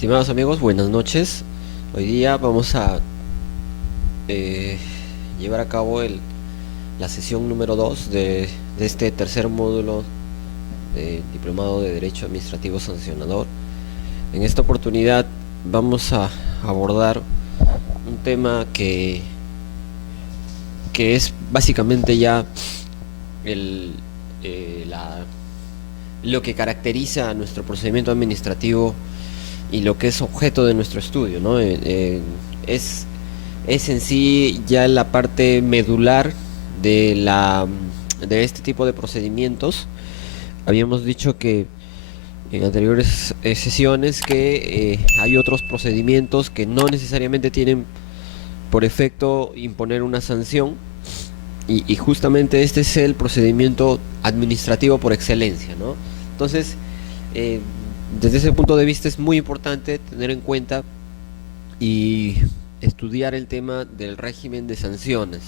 Estimados amigos, buenas noches. Hoy día vamos a eh, llevar a cabo la sesión número 2 de este tercer módulo de Diplomado de Derecho Administrativo Sancionador. En esta oportunidad vamos a abordar un tema que es básicamente ya el, lo que caracteriza a nuestro procedimiento administrativo y lo que es objeto de nuestro estudio, ¿no? Es en sí ya la parte medular de este tipo de procedimientos. Habíamos dicho que en anteriores sesiones que hay otros procedimientos que no necesariamente tienen por efecto imponer una sanción, y justamente este es el procedimiento administrativo por excelencia, ¿no? Entonces, eh, desde ese punto de vista es muy importante tener en cuenta y estudiar el tema del régimen de sanciones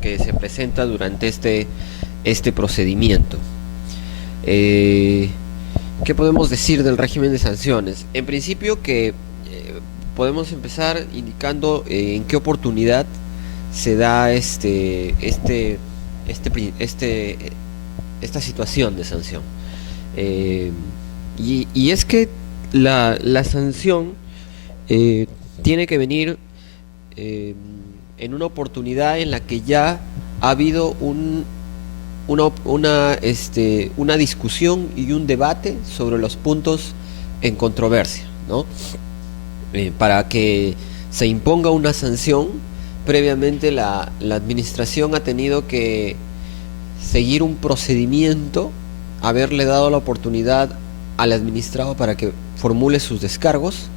que se presenta durante este procedimiento. ¿Qué podemos decir del régimen de sanciones? En principio que podemos empezar indicando en qué oportunidad se da esta situación de sanción. Y es que la sanción tiene que venir en una oportunidad en la que ya ha habido una discusión y un debate sobre los puntos en controversia, ¿no? Para que se imponga una sanción, previamente la administración ha tenido que seguir un procedimiento, haberle dado la oportunidad al administrado para que formule sus descargos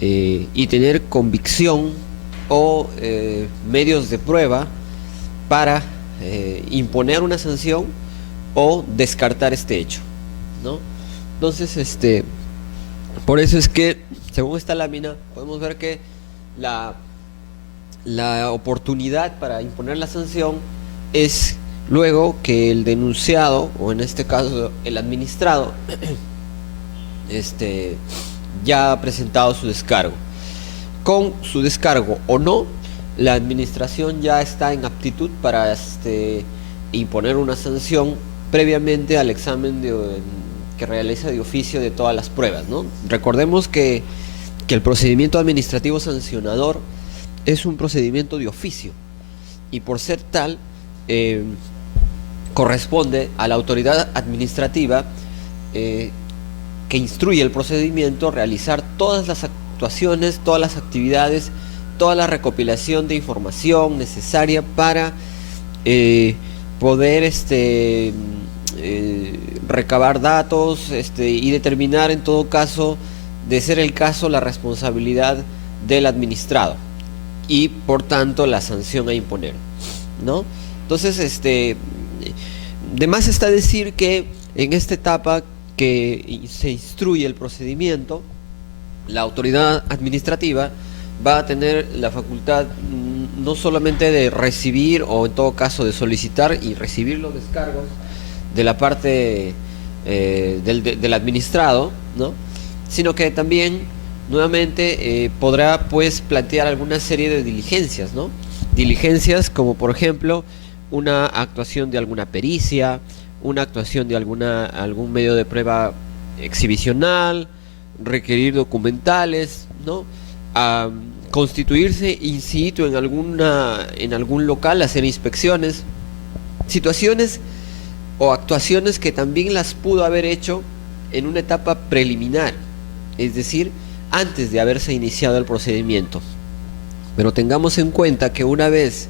y tener convicción o medios de prueba para imponer una sanción o descartar este hecho, ¿no? Entonces, por eso es que, según esta lámina, podemos ver que la oportunidad para imponer la sanción es luego que el denunciado, o en este caso el administrado, ya ha presentado su descargo. Con su descargo o no, la administración ya está en aptitud para imponer una sanción previamente al examen que realiza de oficio de todas las pruebas, ¿no? Recordemos que el procedimiento administrativo sancionador es un procedimiento de oficio, y por ser tal corresponde a la autoridad administrativa que instruye el procedimiento realizar todas las actuaciones, todas las actividades, toda la recopilación de información necesaria para poder recabar datos y determinar, en todo caso, de ser el caso, la responsabilidad del administrado y por tanto la sanción a imponer, ¿no? Entonces, de más está decir que en esta etapa que se instruye el procedimiento, la autoridad administrativa va a tener la facultad no solamente de recibir, o en todo caso de solicitar y recibir los descargos de la parte del administrado, ¿no? Sino que también nuevamente podrá pues plantear alguna serie de diligencias, ¿no? Diligencias como, por ejemplo, una actuación de alguna pericia, una actuación de algún medio de prueba exhibicional, requerir documentales, ¿no? A constituirse in situ en algún local, hacer inspecciones, situaciones o actuaciones que también las pudo haber hecho en una etapa preliminar, es decir, antes de haberse iniciado el procedimiento. Pero tengamos en cuenta que una vez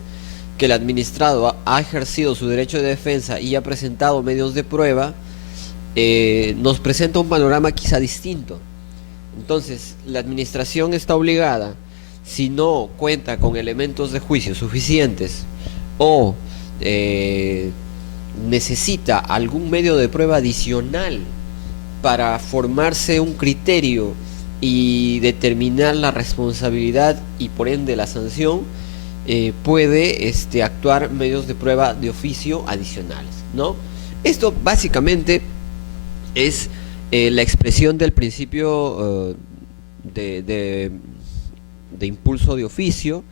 que el administrado ha ejercido su derecho de defensa y ha presentado medios de prueba, nos presenta un panorama quizá distinto. Entonces, la administración está obligada, si no cuenta con elementos de juicio suficientes o necesita algún medio de prueba adicional para formarse un criterio y determinar la responsabilidad y por ende la sanción, puede actuar medios de prueba de oficio adicionales, ¿no? Esto básicamente es la expresión del principio de, de, de impulso de oficio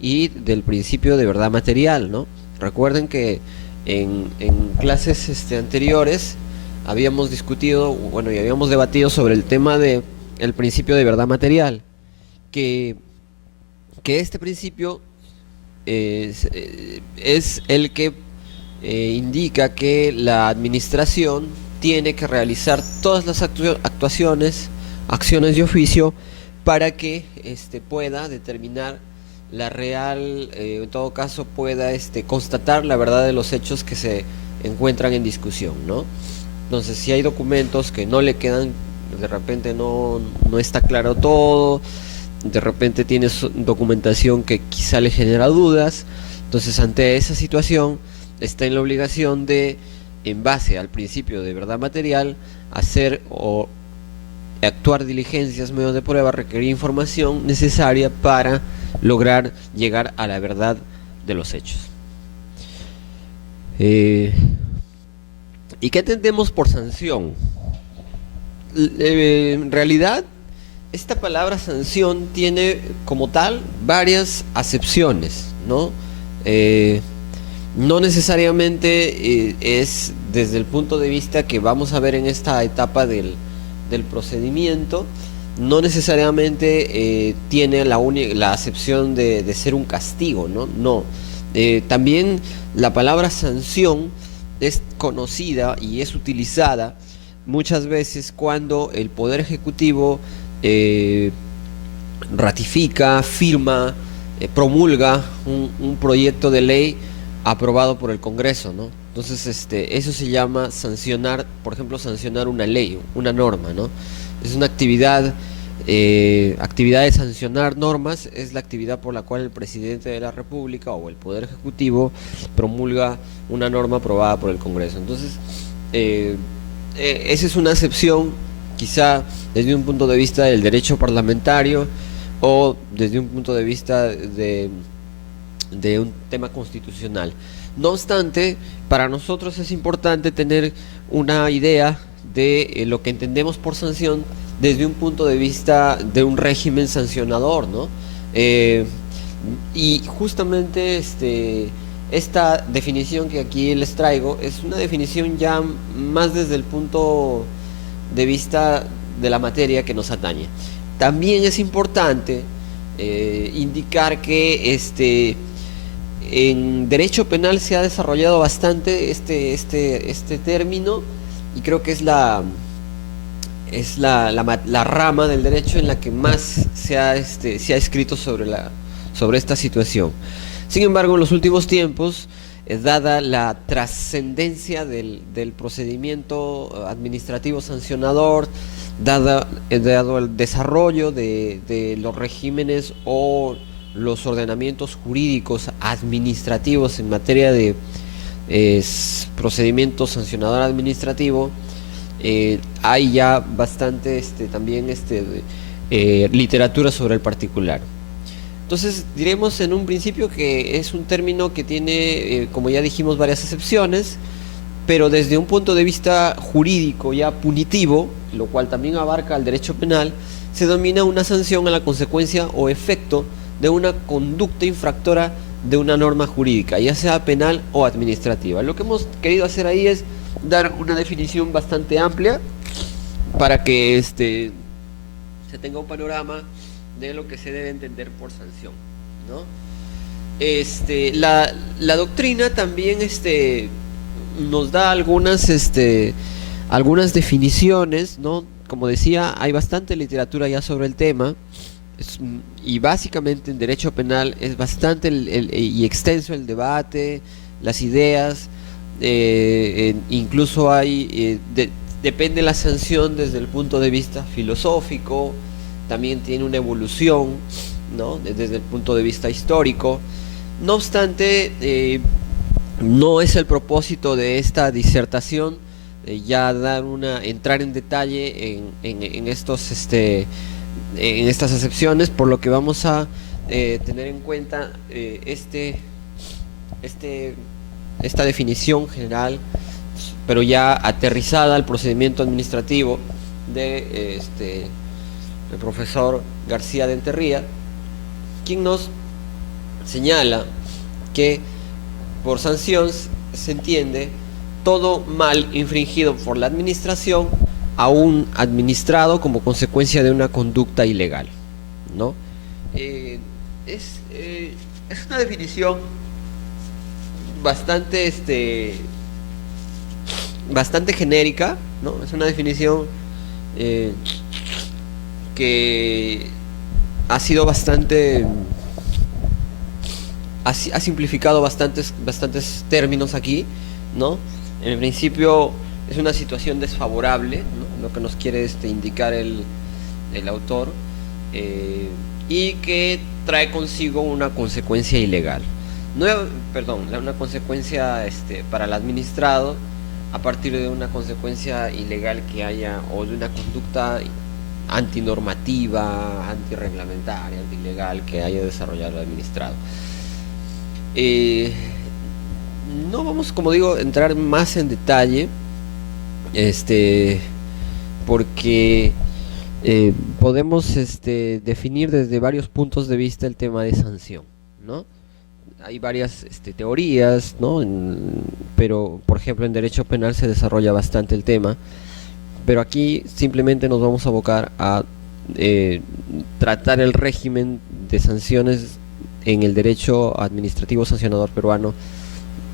y del principio de verdad material, ¿no? Recuerden que en clases anteriores habíamos discutido, bueno, y habíamos debatido sobre el tema de el principio de verdad material, que, que este principio es el que indica que la administración tiene que realizar todas las acciones de oficio para que pueda determinar la real, en todo caso pueda constatar la verdad de los hechos que se encuentran en discusión, ¿no? Entonces, si hay documentos que no le quedan, de repente no está claro todo, de repente tienes documentación que quizá le genera dudas, entonces ante esa situación está en la obligación de, en base al principio de verdad material, hacer o actuar diligencias, medios de prueba, requerir información necesaria para lograr llegar a la verdad de los hechos. ¿Y qué entendemos por sanción? En realidad, esta palabra sanción tiene como tal varias acepciones, ¿no? No necesariamente es desde el punto de vista que vamos a ver en esta etapa del procedimiento, no necesariamente tiene la acepción de ser un castigo, ¿no? No. También la palabra sanción es conocida y es utilizada muchas veces cuando el Poder Ejecutivo ratifica, firma, promulga un proyecto de ley aprobado por el Congreso, ¿no? Entonces, eso se llama sancionar, por ejemplo, sancionar una ley, una norma, ¿no? Es una actividad de sancionar normas, es la actividad por la cual el presidente de la República o el Poder Ejecutivo promulga una norma aprobada por el Congreso. Entonces, esa es una acepción, quizá desde un punto de vista del derecho parlamentario o desde un punto de vista de un tema constitucional. No obstante, para nosotros es importante tener una idea de lo que entendemos por sanción desde un punto de vista de un régimen sancionador, ¿no? Y justamente esta definición que aquí les traigo es una definición ya más desde el punto de vista de la materia que nos atañe. También es importante indicar que en derecho penal se ha desarrollado bastante este término, y creo que es la rama del derecho en la que más se ha escrito sobre esta situación. Sin embargo, en los últimos tiempos, dada la trascendencia del procedimiento administrativo sancionador, dado el desarrollo de los regímenes o los ordenamientos jurídicos administrativos en materia de procedimiento sancionador administrativo, hay ya bastante también literatura sobre el particular. Entonces diremos en un principio que es un término que tiene, como ya dijimos, varias acepciones, pero desde un punto de vista jurídico ya punitivo, lo cual también abarca el derecho penal, se denomina una sanción a la consecuencia o efecto de una conducta infractora de una norma jurídica, ya sea penal o administrativa. Lo que hemos querido hacer ahí es dar una definición bastante amplia para que se tenga un panorama de lo que se debe entender por sanción, ¿no? La doctrina también nos da algunas definiciones, ¿no? Como decía, hay bastante literatura ya sobre el tema, y básicamente en derecho penal es bastante y extenso el debate, las ideas, incluso hay depende la sanción desde el punto de vista filosófico, también tiene una evolución, ¿no? Desde el punto de vista histórico. No obstante, no es el propósito de esta disertación ya entrar en detalle en estas acepciones, por lo que vamos a tener en cuenta esta definición general, pero ya aterrizada al procedimiento administrativo el profesor García de Enterría, quien nos señala que por sanción se entiende todo mal infringido por la administración a un administrado como consecuencia de una conducta ilegal, ¿no? Es una definición bastante bastante genérica, ¿no? Es una definición que ha sido bastante ha simplificado bastantes términos aquí, ¿no? En principio es una situación desfavorable, ¿no? Lo que nos quiere indicar el autor, y que trae consigo una consecuencia ilegal. No, perdón, una consecuencia para el administrado a partir de una consecuencia ilegal que haya, o de una conducta antinormativa, antirreglamentaria, antilegal que haya desarrollado el administrado. No vamos, como digo, a entrar más en detalle, porque podemos definir desde varios puntos de vista el tema de sanción, ¿no? Hay varias teorías, ¿no? Pero, por ejemplo, en derecho penal se desarrolla bastante el tema, pero aquí simplemente nos vamos a abocar a tratar el régimen de sanciones en el derecho administrativo sancionador peruano,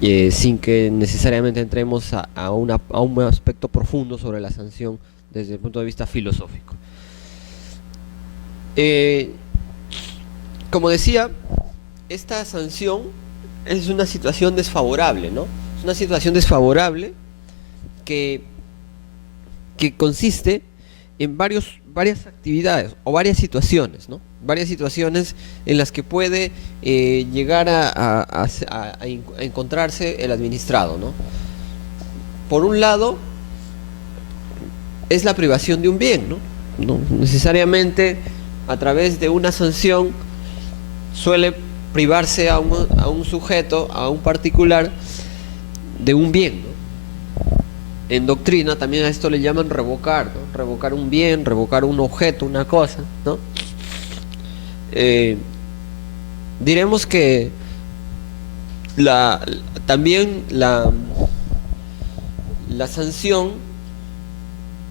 sin que necesariamente entremos a un aspecto profundo sobre la sanción desde el punto de vista filosófico. Como decía, esta sanción es una situación desfavorable, ¿no? Es una situación desfavorable que consiste en varias actividades o varias situaciones, ¿no? Varias situaciones en las que puede llegar a encontrarse el administrado, ¿no? Por un lado, es la privación de un bien, ¿no? No necesariamente a través de una sanción suele privarse a un sujeto, a un particular, de un bien, ¿no? En doctrina también a esto le llaman revocar, ¿no? Revocar un bien, revocar un objeto, una cosa, ¿no? Diremos que también la sanción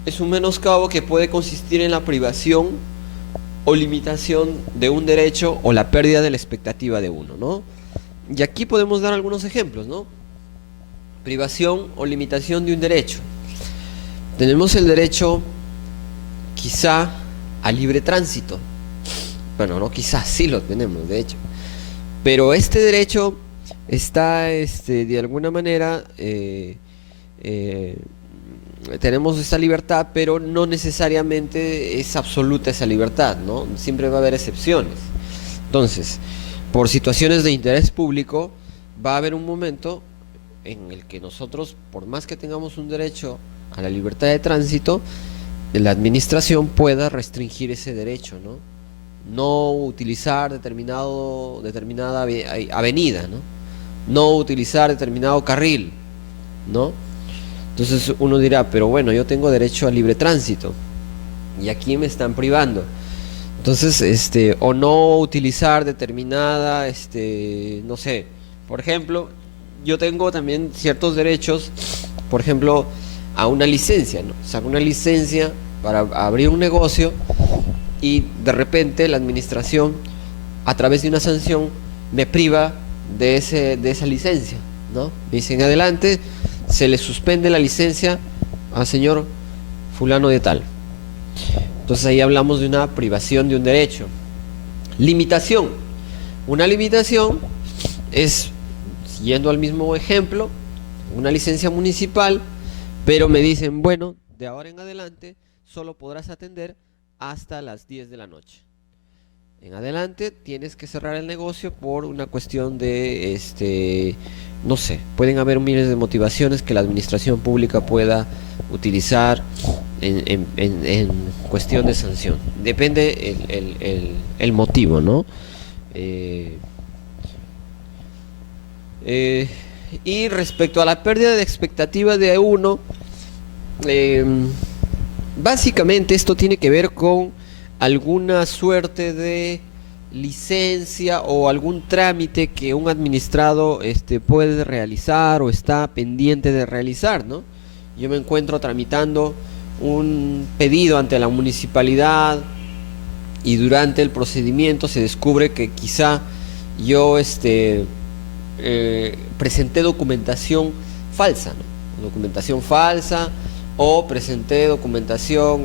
es un menoscabo que puede consistir en la privación o limitación de un derecho o la pérdida de la expectativa de uno, ¿no? Y aquí podemos dar algunos ejemplos, ¿no? Privación o limitación de un derecho. Tenemos el derecho, quizá, a libre tránsito. Bueno, no quizá, sí lo tenemos, de hecho. Pero este derecho está, de alguna manera, tenemos esta libertad, pero no necesariamente es absoluta esa libertad, ¿no? Siempre va a haber excepciones. Entonces, por situaciones de interés público, va a haber un momento en el que nosotros, por más que tengamos un derecho a la libertad de tránsito, la administración pueda restringir ese derecho, ¿no? No utilizar determinada avenida, ¿no? No utilizar determinado carril, ¿no? Entonces uno dirá, pero bueno, yo tengo derecho a libre tránsito y aquí me están privando. Entonces, o no utilizar determinada, no sé, por ejemplo, yo tengo también ciertos derechos, por ejemplo, a una licencia, ¿no? Saco una licencia para abrir un negocio y de repente la administración, a través de una sanción, me priva de esa licencia, ¿no? Me dicen, adelante, se le suspende la licencia al señor fulano de tal. Entonces ahí hablamos de una privación de un derecho. Limitación. Una limitación es, siguiendo al mismo ejemplo, una licencia municipal, pero me dicen, bueno, de ahora en adelante solo podrás atender hasta las 10 de la noche. En adelante tienes que cerrar el negocio por una cuestión de, no sé, pueden haber miles de motivaciones que la administración pública pueda utilizar en cuestión de sanción. Depende el motivo, ¿no? Y respecto a la pérdida de expectativa de uno, básicamente esto tiene que ver con alguna suerte de licencia o algún trámite que un administrado puede realizar o está pendiente de realizar, ¿no? Yo me encuentro tramitando un pedido ante la municipalidad y durante el procedimiento se descubre que quizá yo presenté documentación falsa, ¿no? Documentación falsa, o presenté documentación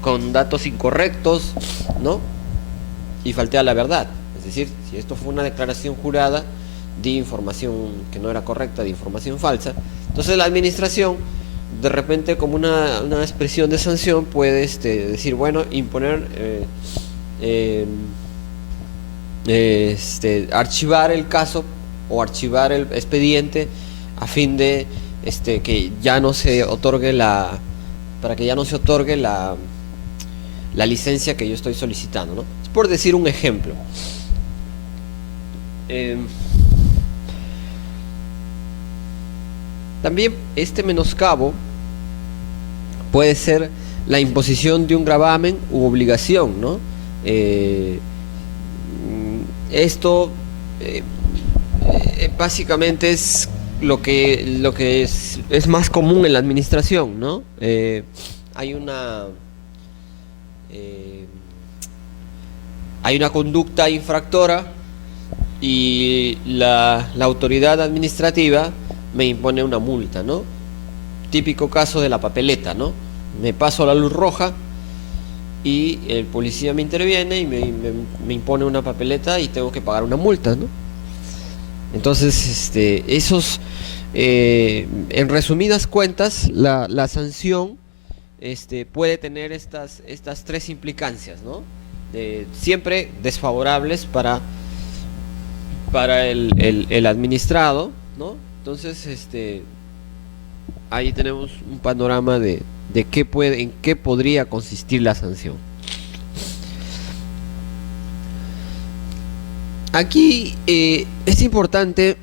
con datos incorrectos, ¿no? Y falté a la verdad. Es decir, si esto fue una declaración jurada, di información que no era correcta, di información falsa. Entonces la administración, de repente, como una expresión de sanción, puede decir, bueno, imponer, archivar el caso o archivar el expediente a fin de que ya no se otorgue para que ya no se otorgue la licencia que yo estoy solicitando, ¿no? Es por decir un ejemplo. También este menoscabo puede ser la imposición de un gravamen u obligación, ¿no? Esto básicamente es lo que es más común en la administración, ¿no? Hay una conducta infractora y la autoridad administrativa me impone una multa, ¿no? Típico caso de la papeleta, ¿no? Me paso la luz roja y el policía me interviene y me impone una papeleta y tengo que pagar una multa, ¿no? Entonces, en resumidas cuentas, la sanción puede tener estas tres implicancias, ¿no? Siempre desfavorables para el administrado, ¿no? Entonces, ahí tenemos un panorama de en qué podría consistir la sanción. Aquí es importante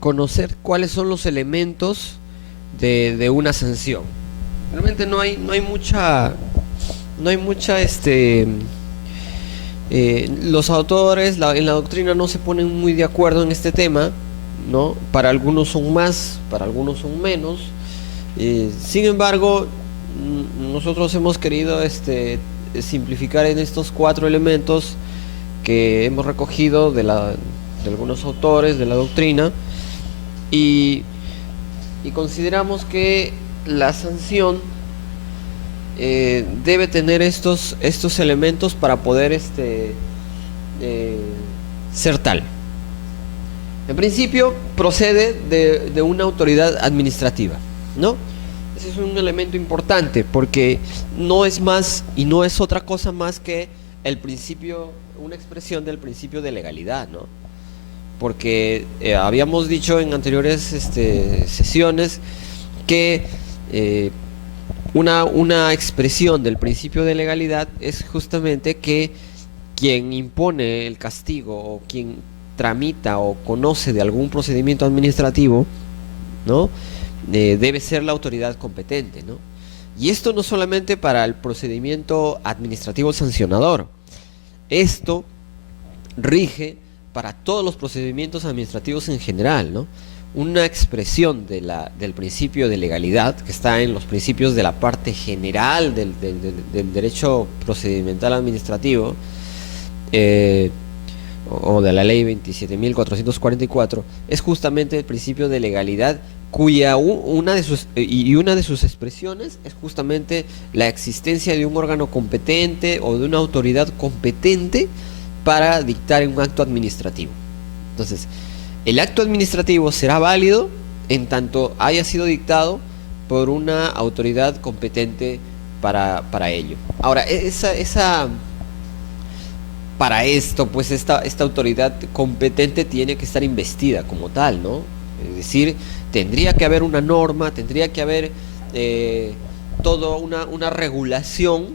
conocer cuáles son los elementos de una sanción. Realmente no hay mucha los autores en la doctrina no se ponen muy de acuerdo en este tema, ¿no? Para algunos son más, para algunos son menos. Sin embargo, nosotros hemos querido simplificar en estos 4 elementos que hemos recogido de algunos autores de la doctrina, y consideramos que la sanción debe tener estos elementos para poder ser tal. En principio procede de una autoridad administrativa, ¿no? Ese es un elemento importante porque no es más y no es otra cosa más que el principio, una expresión del principio de legalidad, ¿no? Porque habíamos dicho en anteriores sesiones que una expresión del principio de legalidad es justamente que quien impone el castigo o quien tramita o conoce de algún procedimiento administrativo, ¿no? Debe ser la autoridad competente, ¿no? Y esto no solamente para el procedimiento administrativo sancionador, esto rige para todos los procedimientos administrativos en general, ¿no? Una expresión del principio de legalidad que está en los principios de la parte general del derecho procedimental administrativo, o de la ley 27.444, es justamente el principio de legalidad, cuya una de sus expresiones es justamente la existencia de un órgano competente o de una autoridad competente para dictar un acto administrativo. Entonces, el acto administrativo será válido en tanto haya sido dictado por una autoridad competente para ello. Ahora, para esto, pues esta autoridad competente tiene que estar investida como tal, ¿no? Es decir, tendría que haber una norma, tendría que haber toda una regulación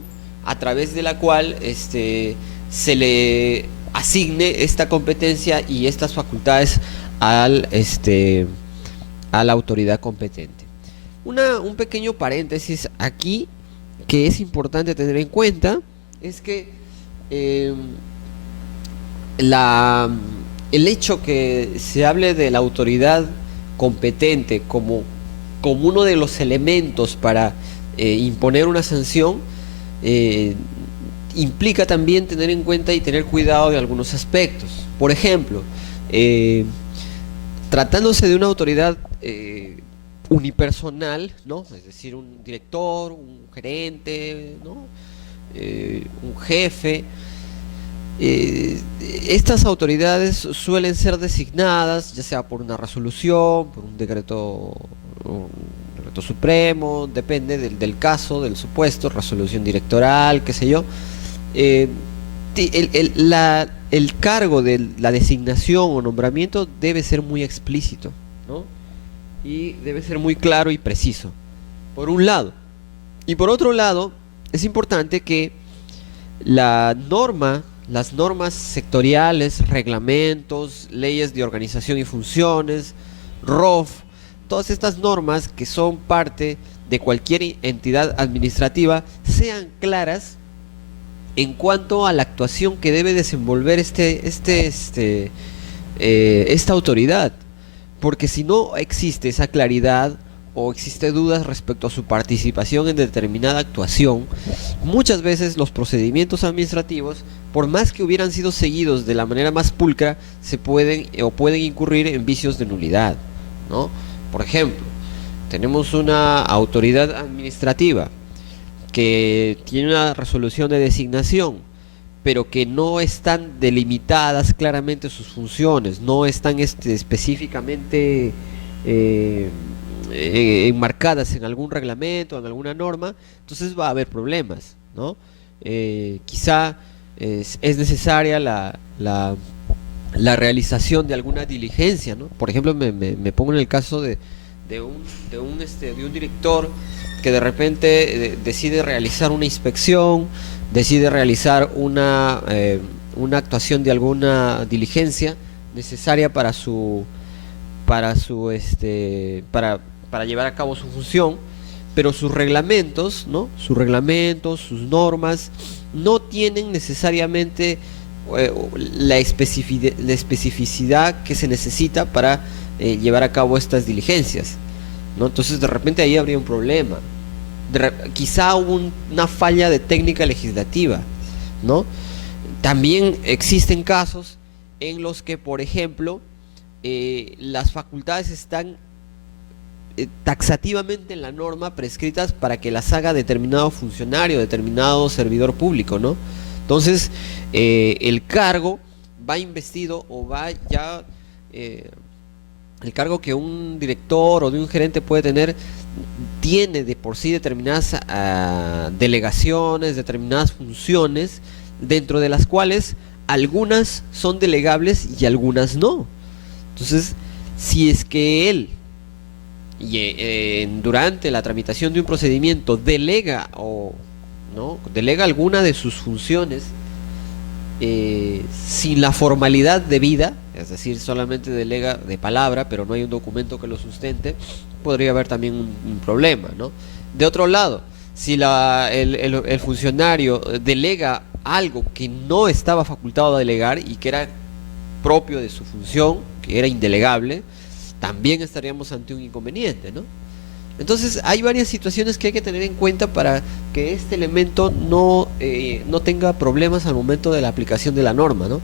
a través de la cual se le asigne esta competencia y estas facultades a la autoridad competente. Un pequeño paréntesis aquí que es importante tener en cuenta es que eh, la, el hecho que se hable de la autoridad competente como uno de los elementos para imponer una sanción, eh, implica también tener en cuenta y tener cuidado de algunos aspectos. Por ejemplo, eh, tratándose de una autoridad unipersonal, ¿no? Es decir, un director, un gerente, ¿no? Un jefe. Eh, Estas autoridades suelen ser designadas, ya sea por una resolución, por un decreto supremo, depende del caso, del supuesto, resolución directoral, qué sé yo. Eh, el cargo de la designación o nombramiento debe ser muy explícito, ¿no? Y debe ser muy claro y preciso, por un lado. Y por otro lado, es importante que las normas sectoriales, reglamentos, leyes de organización y funciones, ROF, todas estas normas que son parte de cualquier entidad administrativa sean claras en cuanto a la actuación que debe desenvolver esta autoridad. Porque si no existe esa claridad o existe dudas respecto a su participación en determinada actuación, muchas veces los procedimientos administrativos, por más que hubieran sido seguidos de la manera más pulcra, pueden incurrir en vicios de nulidad, ¿no? Por ejemplo, tenemos una autoridad administrativa que tiene una resolución de designación, pero que no están delimitadas claramente sus funciones, no están específicamente eh, enmarcadas en algún reglamento, en alguna norma, entonces va a haber problemas, ¿no? Quizá es necesaria la realización de alguna diligencia, ¿no? Por ejemplo, me pongo en el caso de un director que de repente decide realizar una inspección, decide realizar una actuación de alguna diligencia necesaria para llevar a cabo su función, pero sus reglamentos, ¿no? Sus reglamentos, sus normas, no tienen necesariamente la especificidad que se necesita para llevar a cabo estas diligencias, ¿no? Entonces de repente ahí habría un problema. Quizá hubo una falla de técnica legislativa, ¿no? También existen casos en los que, por ejemplo, las facultades están taxativamente en la norma prescritas para que las haga determinado funcionario, determinado servidor público, ¿no? Entonces, el cargo va investido o va ya... el cargo que un director o de un gerente puede tener tiene de por sí determinadas delegaciones, determinadas funciones, dentro de las cuales algunas son delegables y algunas no. Entonces, si es que él durante la tramitación de un procedimiento delega delega alguna de sus funciones sin la formalidad debida, es decir, solamente delega de palabra, pero no hay un documento que lo sustente, podría haber también un problema, ¿no? De otro lado, si el funcionario delega algo que no estaba facultado a delegar y que era propio de su función, que era indelegable, también estaríamos ante un inconveniente, ¿no? Entonces hay varias situaciones que hay que tener en cuenta para que este elemento no tenga problemas al momento de la aplicación de la norma, ¿no?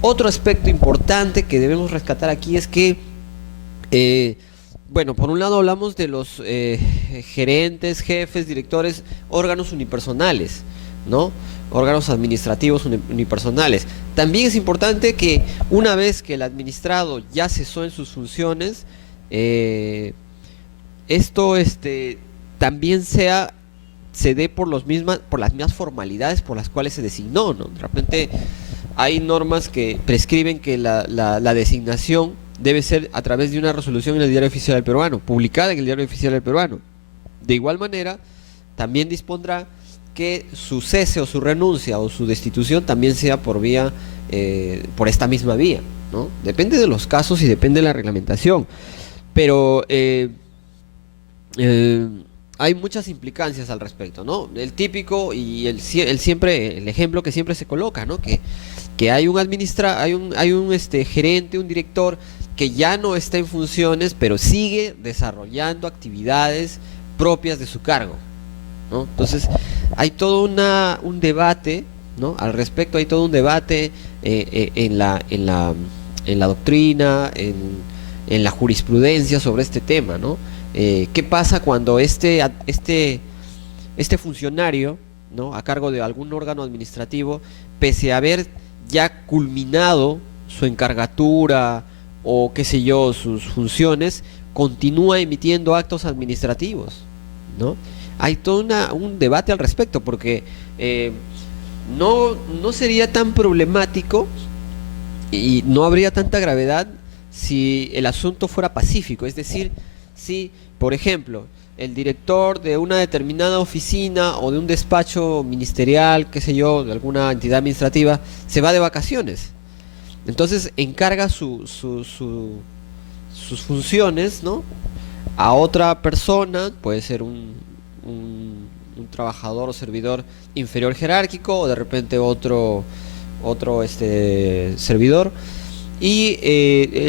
Otro aspecto importante que debemos rescatar aquí es que, bueno, por un lado hablamos de los gerentes, jefes, directores, órganos unipersonales, ¿no? Órganos administrativos unipersonales. También es importante que una vez que el administrado ya cesó en sus funciones, esto también se dé por las mismas formalidades por las cuales se designó, ¿no? De repente hay normas que prescriben que la designación debe ser a través de una resolución en el Diario Oficial del Peruano, publicada en el Diario Oficial del Peruano. De igual manera, también dispondrá que su cese o su renuncia o su destitución también sea por esta misma vía, ¿no? Depende de los casos y depende de la reglamentación. Pero hay muchas implicancias al respecto, ¿no? El típico y el ejemplo que siempre se coloca, ¿no? Que hay un gerente, un director que ya no está en funciones, pero sigue desarrollando actividades propias de su cargo, ¿no? Entonces, hay todo un debate, ¿no? Al respecto, hay todo un debate en la doctrina, en la jurisprudencia sobre este tema, ¿no? ¿Qué pasa cuando este funcionario, ¿no? A cargo de algún órgano administrativo, pese a haber ya culminado su encargatura o qué sé yo, sus funciones, continúa emitiendo actos administrativos, ¿no? Hay todo un debate al respecto, porque no sería tan problemático y no habría tanta gravedad si el asunto fuera pacífico. Es decir, si, por ejemplo, el director de una determinada oficina o de un despacho ministerial, qué sé yo, de alguna entidad administrativa, se va de vacaciones. Entonces encarga sus funciones, ¿no? A otra persona, puede ser un trabajador o servidor inferior jerárquico, o de repente otro servidor, y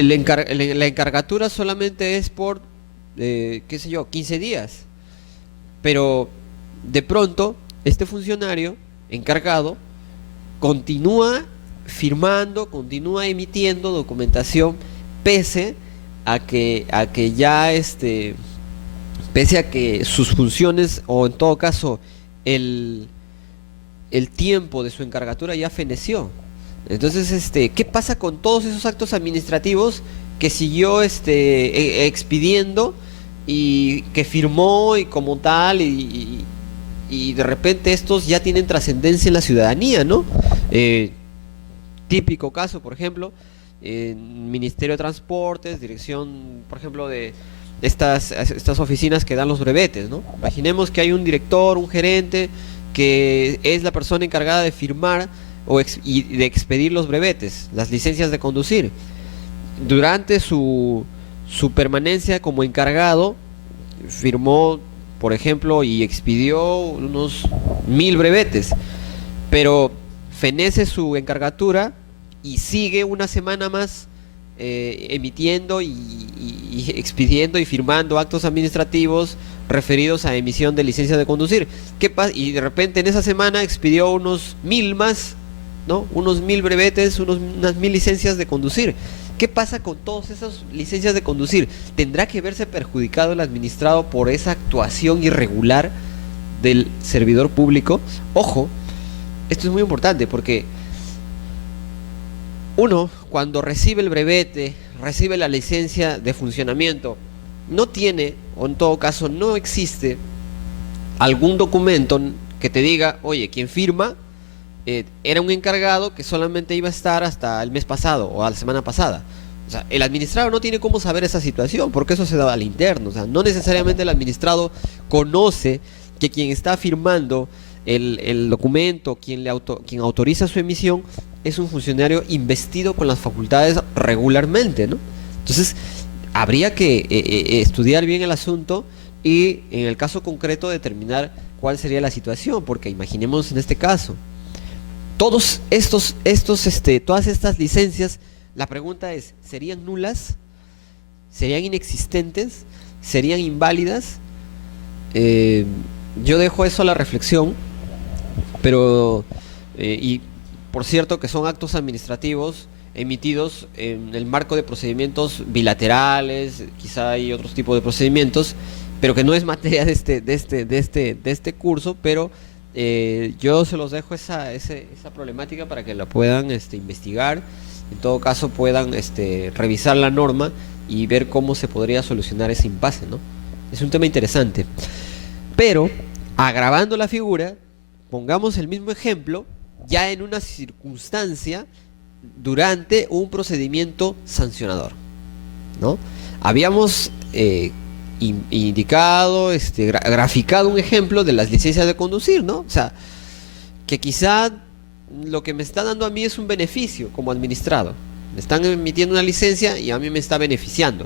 la encargatura solamente es por, qué sé yo, 15 días. Pero de pronto, este funcionario encargado continúa firmando, continúa emitiendo documentación, pese a que ya pese a que sus funciones, o en todo caso el tiempo de su encargatura ya feneció. Entonces, ¿qué pasa con todos esos actos administrativos que siguió expidiendo y que firmó y como tal, y de repente estos ya tienen trascendencia en la ciudadanía, ¿no? Típico caso, por ejemplo, Ministerio de Transportes, dirección, por ejemplo, de estas oficinas que dan los brevetes, ¿no? Imaginemos que hay un director, un gerente, que es la persona encargada de firmar y de expedir los brevetes, las licencias de conducir. Durante su permanencia como encargado, firmó, por ejemplo, y expidió unos 1000 brevetes, pero fenece su encargatura y sigue una semana más emitiendo y expidiendo y firmando actos administrativos referidos a emisión de licencia de conducir. ¿Qué pasa? Y de repente en esa semana expidió unos 1000 más, ¿no? Unos 1000 brevetes, unas 1000 licencias de conducir. ¿Qué pasa con todas esas licencias de conducir? ¿Tendrá que verse perjudicado el administrado por esa actuación irregular del servidor público? Ojo, esto es muy importante, porque uno, cuando recibe el brevete, recibe la licencia de funcionamiento, no tiene, o en todo caso no existe, algún documento que te diga, oye, quien firma era un encargado que solamente iba a estar hasta el mes pasado o a la semana pasada. O sea, el administrado no tiene cómo saber esa situación, porque eso se da al interno. O sea, no necesariamente el administrado conoce que quien está firmando el documento, quien autoriza su emisión, es un funcionario investido con las facultades regularmente, ¿no? Entonces, habría que estudiar bien el asunto y, en el caso concreto, determinar cuál sería la situación, porque imaginemos en este caso, todas estas licencias, la pregunta es, ¿serían nulas? ¿Serían inexistentes? ¿Serían inválidas? Yo dejo eso a la reflexión, pero y por cierto que son actos administrativos emitidos en el marco de procedimientos bilaterales, quizá hay otros tipos de procedimientos, pero que no es materia de este curso, pero yo se los dejo esa problemática para que la puedan investigar. En todo caso puedan revisar la norma y ver cómo se podría solucionar ese impasse, ¿no? Es un tema interesante. Pero, agravando la figura, pongamos el mismo ejemplo ya en una circunstancia durante un procedimiento sancionador, ¿no? Habíamos indicado, graficado un ejemplo de las licencias de conducir, ¿no? O sea, que quizá lo que me está dando a mí es un beneficio como administrado. Me están emitiendo una licencia y a mí me está beneficiando.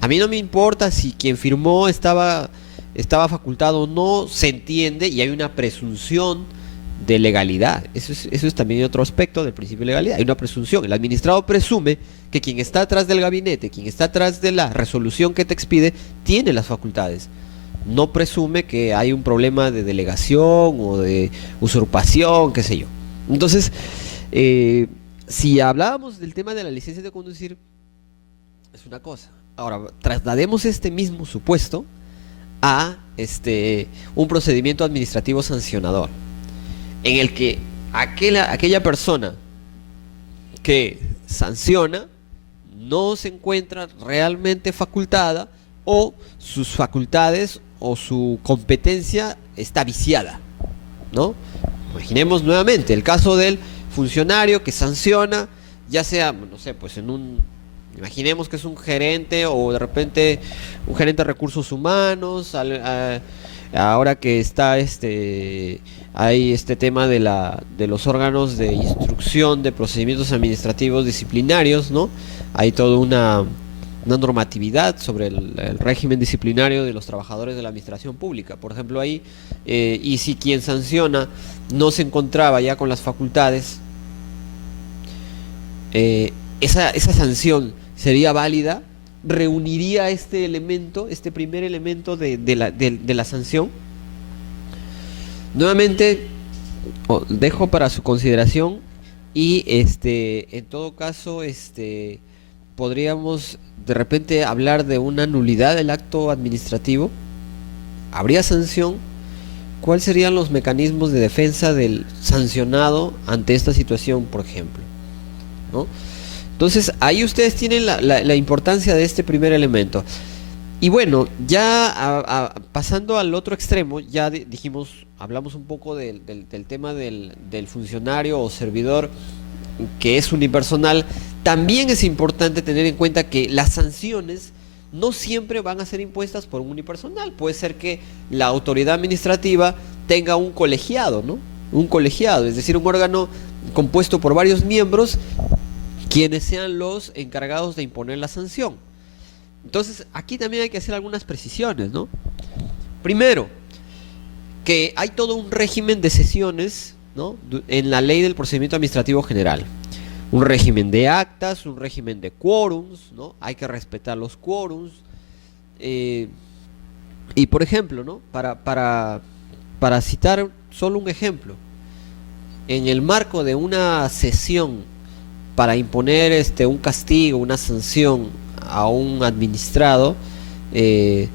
A mí no me importa si quien firmó estaba estaba facultado o no, se entiende y hay una presunción de legalidad. Eso es también otro aspecto del principio de legalidad. Hay una presunción. El administrado presume que quien está atrás del gabinete, quien está atrás de la resolución que te expide, tiene las facultades. No presume que hay un problema de delegación o de usurpación, qué sé yo. Entonces, si hablábamos del tema de la licencia de conducir, es una cosa. Ahora, traslademos este mismo supuesto a un procedimiento administrativo sancionador, en el que aquella persona que sanciona no se encuentra realmente facultada, o sus facultades o su competencia está viciada, ¿no? Imaginemos nuevamente el caso del funcionario que sanciona, ya sea, no sé, pues imaginemos que es un gerente o de repente un gerente de recursos humanos, ahora que está hay este tema de los órganos de instrucción de procedimientos administrativos disciplinarios, ¿no? Hay toda una normatividad sobre el régimen disciplinario de los trabajadores de la administración pública, por ejemplo ahí, y si quien sanciona no se encontraba ya con las facultades, esa sanción sería válida, reuniría este elemento, este primer elemento de la sanción. Nuevamente dejo para su consideración y en todo caso podríamos de repente hablar de una nulidad del acto administrativo. ¿Habría sanción? ¿Cuáles serían los mecanismos de defensa del sancionado ante esta situación, por ejemplo? ¿No? Entonces, ahí ustedes tienen la importancia de este primer elemento. Y bueno, ya pasando al otro extremo, ya hablamos un poco del tema del funcionario o servidor que es unipersonal. También es importante tener en cuenta que las sanciones no siempre van a ser impuestas por un unipersonal. Puede ser que la autoridad administrativa tenga un colegiado, ¿no? Un colegiado, es decir, un órgano compuesto por varios miembros, quienes sean los encargados de imponer la sanción. Entonces, aquí también hay que hacer algunas precisiones, ¿no? Primero, que hay todo un régimen de sesiones, ¿no?, en la ley del procedimiento administrativo general. Un régimen de actas, un régimen de quórums, ¿no? Hay que respetar los quórums. Y por ejemplo, ¿no?, para citar solo un ejemplo, en el marco de una sesión para imponer un castigo, una sanción a un administrado, se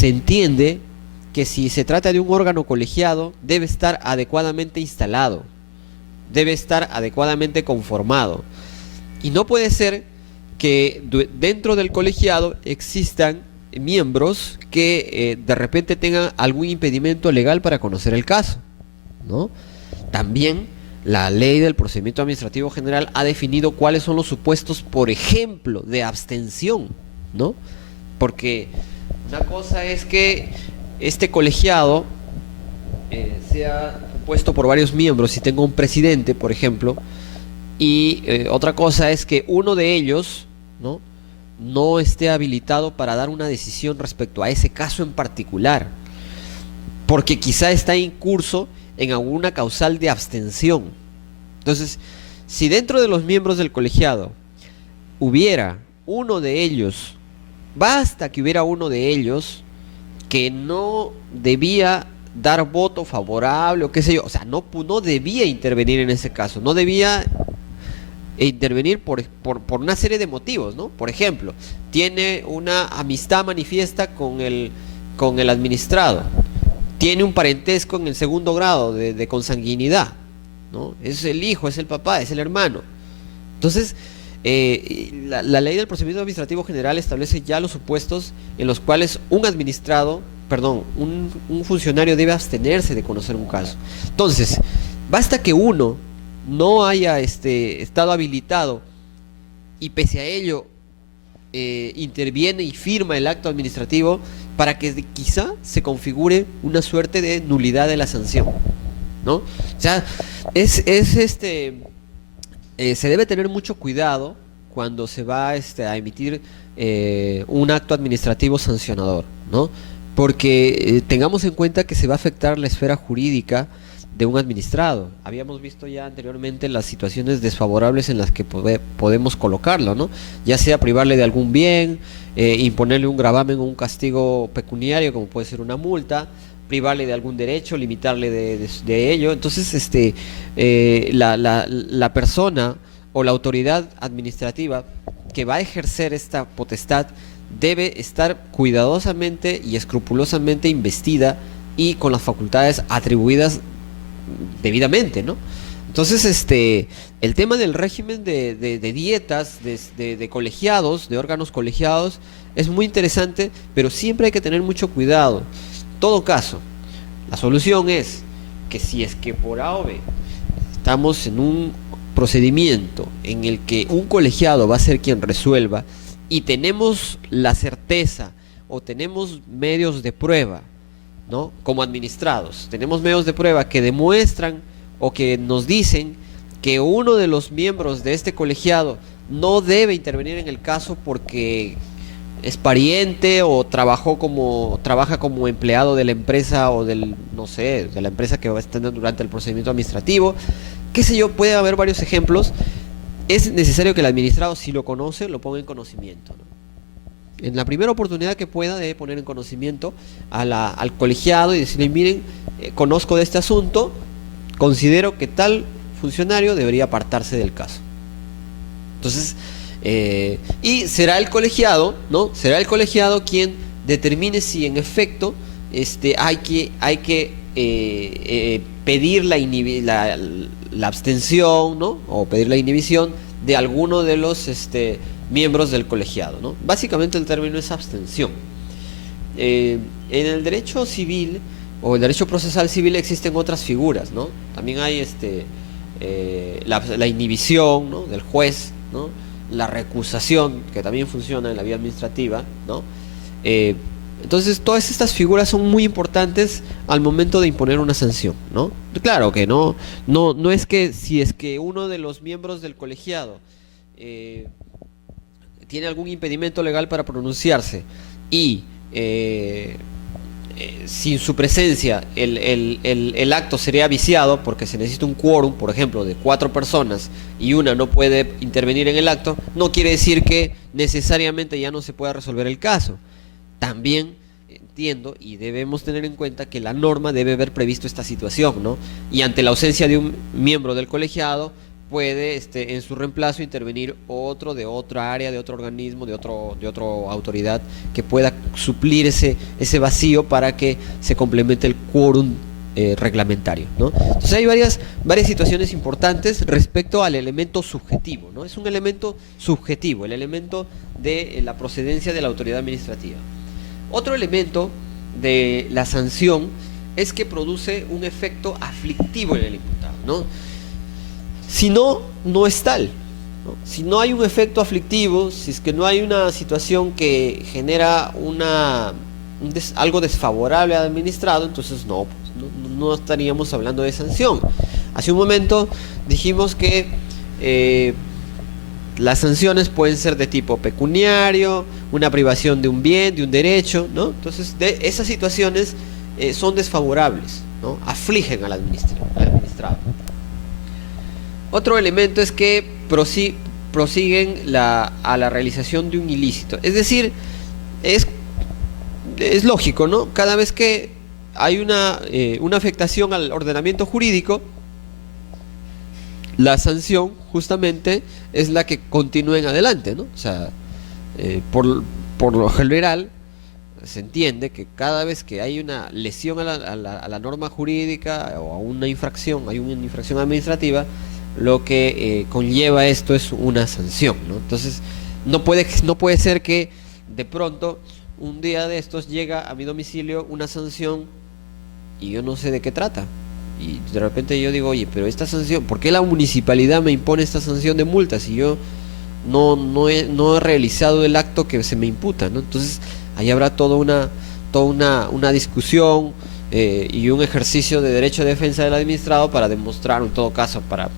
entiende que si se trata de un órgano colegiado, debe estar adecuadamente instalado, debe estar adecuadamente conformado, y no puede ser que dentro del colegiado existan miembros que de repente tengan algún impedimento legal para conocer el caso, ¿no? También la ley del procedimiento administrativo general ha definido cuáles son los supuestos, por ejemplo, de abstención, ¿no? Porque una cosa es que este colegiado sea compuesto por varios miembros y tenga un presidente, por ejemplo, y otra cosa es que uno de ellos, ¿no?, no esté habilitado para dar una decisión respecto a ese caso en particular, porque quizá está en curso en alguna causal de abstención. Entonces, si dentro de los miembros del colegiado hubiera uno de ellos, basta que hubiera uno de ellos que no debía dar voto favorable o qué sé yo, o sea, no debía intervenir en ese caso, no debía intervenir por una serie de motivos, ¿no? Por ejemplo, tiene una amistad manifiesta con el administrado, tiene un parentesco en el segundo grado de consanguinidad, ¿no? Es el hijo, es el papá, es el hermano. Entonces, la ley del procedimiento administrativo general establece ya los supuestos en los cuales un funcionario debe abstenerse de conocer un caso. Entonces, basta que uno no haya estado habilitado y pese a ello interviene y firma el acto administrativo para que quizá se configure una suerte de nulidad de la sanción, ¿no? O sea, se debe tener mucho cuidado cuando se va a emitir un acto administrativo sancionador, ¿no? porque tengamos en cuenta que se va a afectar la esfera jurídica de un administrado. Habíamos visto ya anteriormente las situaciones desfavorables en las que podemos colocarlo, ¿no? Ya sea privarle de algún bien, imponerle un gravamen o un castigo pecuniario, como puede ser una multa, privarle de algún derecho, limitarle de ello. Entonces, la persona o la autoridad administrativa que va a ejercer esta potestad debe estar cuidadosamente y escrupulosamente investida y con las facultades atribuidas debidamente, ¿no? Entonces, el tema del régimen de dietas, de colegiados, de órganos colegiados, es muy interesante, pero siempre hay que tener mucho cuidado. En todo caso, la solución es que si es que por A o B estamos en un procedimiento en el que un colegiado va a ser quien resuelva y tenemos la certeza o tenemos medios de prueba, ¿no? Como administrados, tenemos medios de prueba que demuestran o que nos dicen que uno de los miembros de este colegiado no debe intervenir en el caso porque es pariente o trabaja como empleado de la empresa o no sé, de la empresa que va a estar durante el procedimiento administrativo, qué sé yo, puede haber varios ejemplos. Es necesario que el administrado, si lo conoce, lo ponga en conocimiento, ¿no? En la primera oportunidad que pueda, debe poner en conocimiento al colegiado y decirle: miren, conozco de este asunto, considero que tal funcionario debería apartarse del caso. Entonces, y será el colegiado, ¿no? Será el colegiado quien determine si en efecto hay que pedir la abstención, ¿no? O pedir la inhibición de alguno de los miembros del colegiado, ¿no? Básicamente el término es abstención. En el derecho civil o el derecho procesal civil existen otras figuras, ¿no? También hay la inhibición, ¿no? Del juez, ¿no? La recusación, que también funciona en la vía administrativa, ¿no? Entonces todas estas figuras son muy importantes al momento de imponer una sanción, ¿no? Claro que no es que si es que uno de los miembros del colegiado tiene algún impedimento legal para pronunciarse y sin su presencia el acto sería viciado porque se necesita un quórum, por ejemplo, de 4 personas y una no puede intervenir en el acto, no quiere decir que necesariamente ya no se pueda resolver el caso. También entiendo y debemos tener en cuenta que la norma debe haber previsto esta situación, ¿no? Y ante la ausencia de un miembro del colegiado, puede en su reemplazo intervenir otro de otra área, de otro organismo, de otra autoridad que pueda suplir ese vacío para que se complemente el quórum reglamentario, ¿no? Entonces hay varias situaciones importantes respecto al elemento subjetivo, ¿no? Es un elemento subjetivo, el elemento de la procedencia de la autoridad administrativa. Otro elemento de la sanción es que produce un efecto aflictivo en el imputado, ¿no? Si no, no es tal, ¿no? Si no hay un efecto aflictivo, si es que no hay una situación que genera algo desfavorable al administrado, entonces no estaríamos hablando de sanción. Hace un momento dijimos que las sanciones pueden ser de tipo pecuniario, una privación de un bien, de un derecho, ¿no? Entonces, esas situaciones son desfavorables, ¿no? Afligen al administrado. Otro elemento es que prosiguen a la realización de un ilícito. Es decir, es lógico, ¿no? Cada vez que hay una afectación al ordenamiento jurídico, la sanción justamente es la que continúen adelante, ¿no? O sea, por lo general se entiende que cada vez que hay una lesión a la norma jurídica o a una infracción, hay una infracción administrativa, lo que conlleva esto es una sanción, ¿no? Entonces no puede ser que de pronto un día de estos llega a mi domicilio una sanción y yo no sé de qué trata. Y de repente yo digo: oye, pero esta sanción, ¿por qué la municipalidad me impone esta sanción de multa si yo no he realizado el acto que se me imputa, ¿no? Entonces ahí habrá toda una discusión y un ejercicio de derecho de defensa del administrado para demostrar, en todo caso, para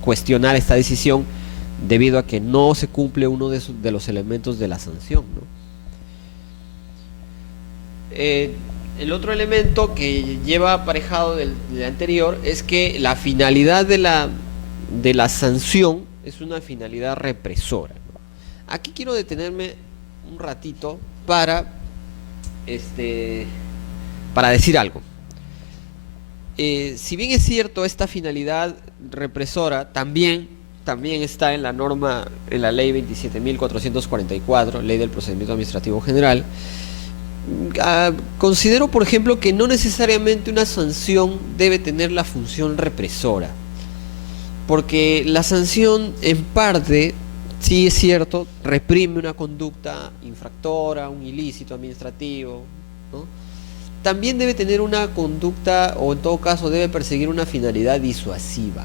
cuestionar esta decisión debido a que no se cumple uno de los elementos de la sanción, ¿no? el otro elemento que lleva aparejado del anterior es que la finalidad de la sanción es una finalidad represora, ¿no? Aquí quiero detenerme un ratito para decir algo. Si bien es cierto, esta finalidad represora también está en la norma, en la ley 27.444, ley del procedimiento administrativo general. Considero, por ejemplo, que no necesariamente una sanción debe tener la función represora, porque la sanción en parte, sí es cierto, reprime una conducta infractora, un ilícito administrativo, ¿no? También debe tener una conducta, o en todo caso debe perseguir una finalidad disuasiva,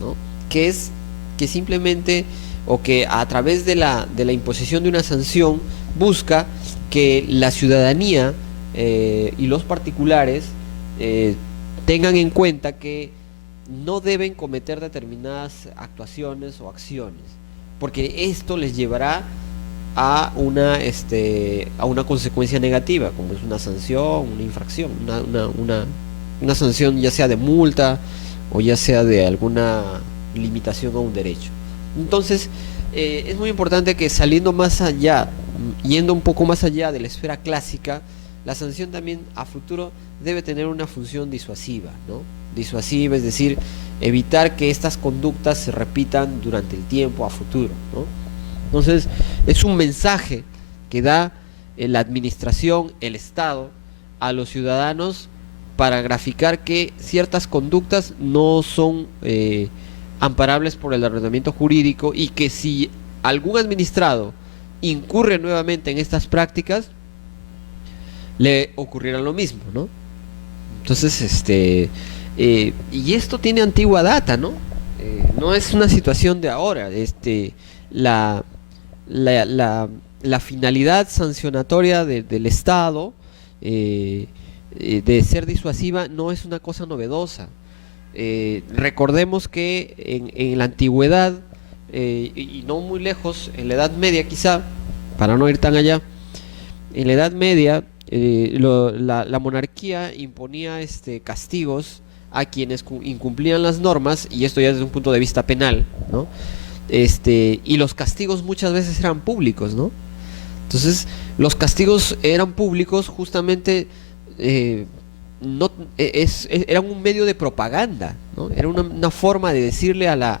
¿no? Que es que simplemente, o que a través de la imposición de una sanción busca que la ciudadanía y los particulares tengan en cuenta que no deben cometer determinadas actuaciones o acciones, porque esto les llevará a una consecuencia negativa, como es una sanción, una infracción, una sanción, ya sea de multa o ya sea de alguna limitación a un derecho. Entonces, es muy importante que saliendo más allá, yendo un poco más allá de la esfera clásica, la sanción también a futuro debe tener una función disuasiva, ¿no? Disuasiva, es decir, evitar que estas conductas se repitan durante el tiempo a futuro, ¿no? Entonces, es un mensaje que da la administración, el Estado, a los ciudadanos para graficar que ciertas conductas no son amparables por el ordenamiento jurídico, y que si algún administrado incurre nuevamente en estas prácticas, le ocurrirá lo mismo, ¿no? Entonces, y esto tiene antigua data, ¿no? No es una situación de ahora. La finalidad sancionatoria del Estado, de ser disuasiva, no es una cosa novedosa. Recordemos que en la antigüedad, y no muy lejos, en la Edad Media quizá, para no ir tan allá, en la Edad Media la monarquía imponía castigos a quienes incumplían las normas, y esto ya desde un punto de vista penal, ¿no? Y los castigos muchas veces eran públicos, ¿no? Entonces, los castigos eran públicos justamente, eran un medio de propaganda, ¿no? Era una forma de decirle a la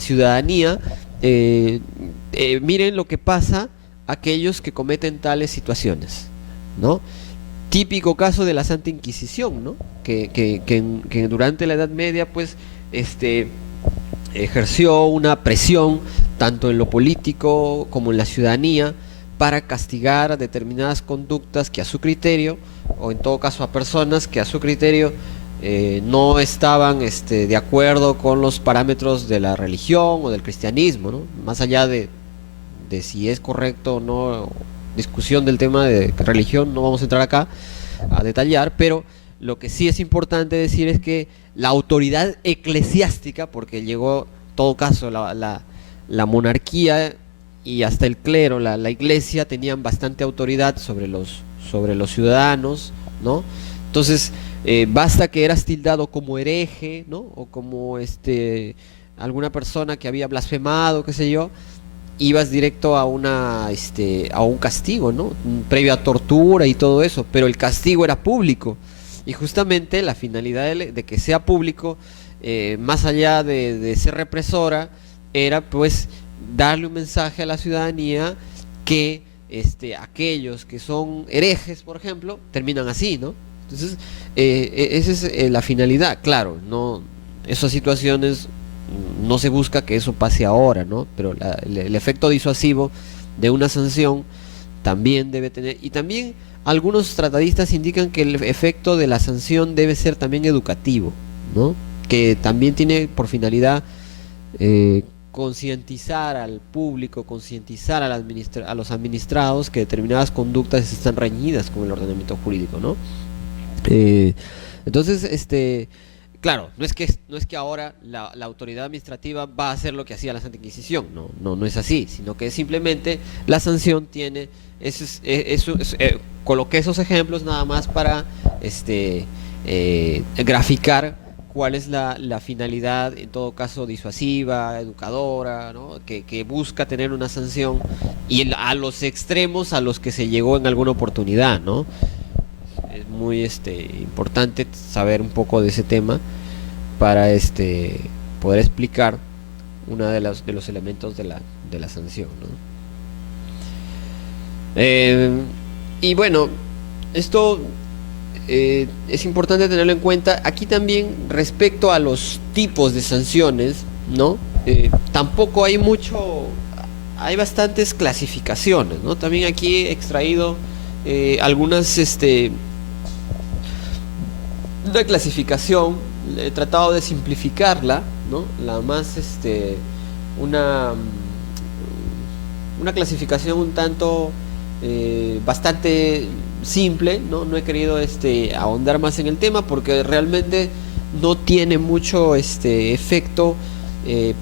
ciudadanía, miren lo que pasa a aquellos que cometen tales situaciones, ¿no? Típico caso de la Santa Inquisición, ¿no? Que durante la Edad Media, pues, ejerció una presión tanto en lo político como en la ciudadanía para castigar a determinadas conductas que a su criterio, o en todo caso a personas que a su criterio no estaban de acuerdo con los parámetros de la religión o del cristianismo, ¿no? Más allá de si es correcto o no, discusión del tema de religión, no vamos a entrar acá a detallar, pero lo que sí es importante decir es que la autoridad eclesiástica, porque llegó en todo caso la monarquía y hasta el clero, la iglesia, tenían bastante autoridad sobre los ciudadanos, ¿no? Entonces, basta que eras tildado como hereje, ¿no? O como alguna persona que había blasfemado, qué sé yo, ibas directo a un castigo, ¿no? Previo a tortura y todo eso, pero el castigo era público. Y justamente la finalidad de que sea público, más allá de ser represora, era pues darle un mensaje a la ciudadanía que aquellos que son herejes, por ejemplo, terminan así, ¿no? Entonces, esa es la finalidad. Claro, no, esas situaciones no se busca que eso pase ahora, ¿no? Pero el efecto disuasivo de una sanción también debe tener, y también algunos tratadistas indican que el efecto de la sanción debe ser también educativo, ¿no? Que también tiene por finalidad concientizar al público, concientizar a los administrados que determinadas conductas están reñidas con el ordenamiento jurídico, ¿no? Entonces, claro, no es que ahora la autoridad administrativa va a hacer lo que hacía la Santa Inquisición, no es así, sino que simplemente la sanción tiene, coloqué esos ejemplos nada más para graficar cuál es la finalidad, en todo caso disuasiva, educadora, ¿no? Que busca tener una sanción y a los extremos a los que se llegó en alguna oportunidad, ¿no? Es muy importante saber un poco de ese tema para poder explicar uno de los elementos de la sanción, ¿no? Y bueno, esto es importante tenerlo en cuenta. Aquí también respecto a los tipos de sanciones, ¿no? Tampoco hay hay bastantes clasificaciones, ¿no? También aquí he extraído algunas, una clasificación, he tratado de simplificarla, ¿no? La más, una clasificación un tanto bastante simple, no he querido ahondar más en el tema porque realmente no tiene mucho efecto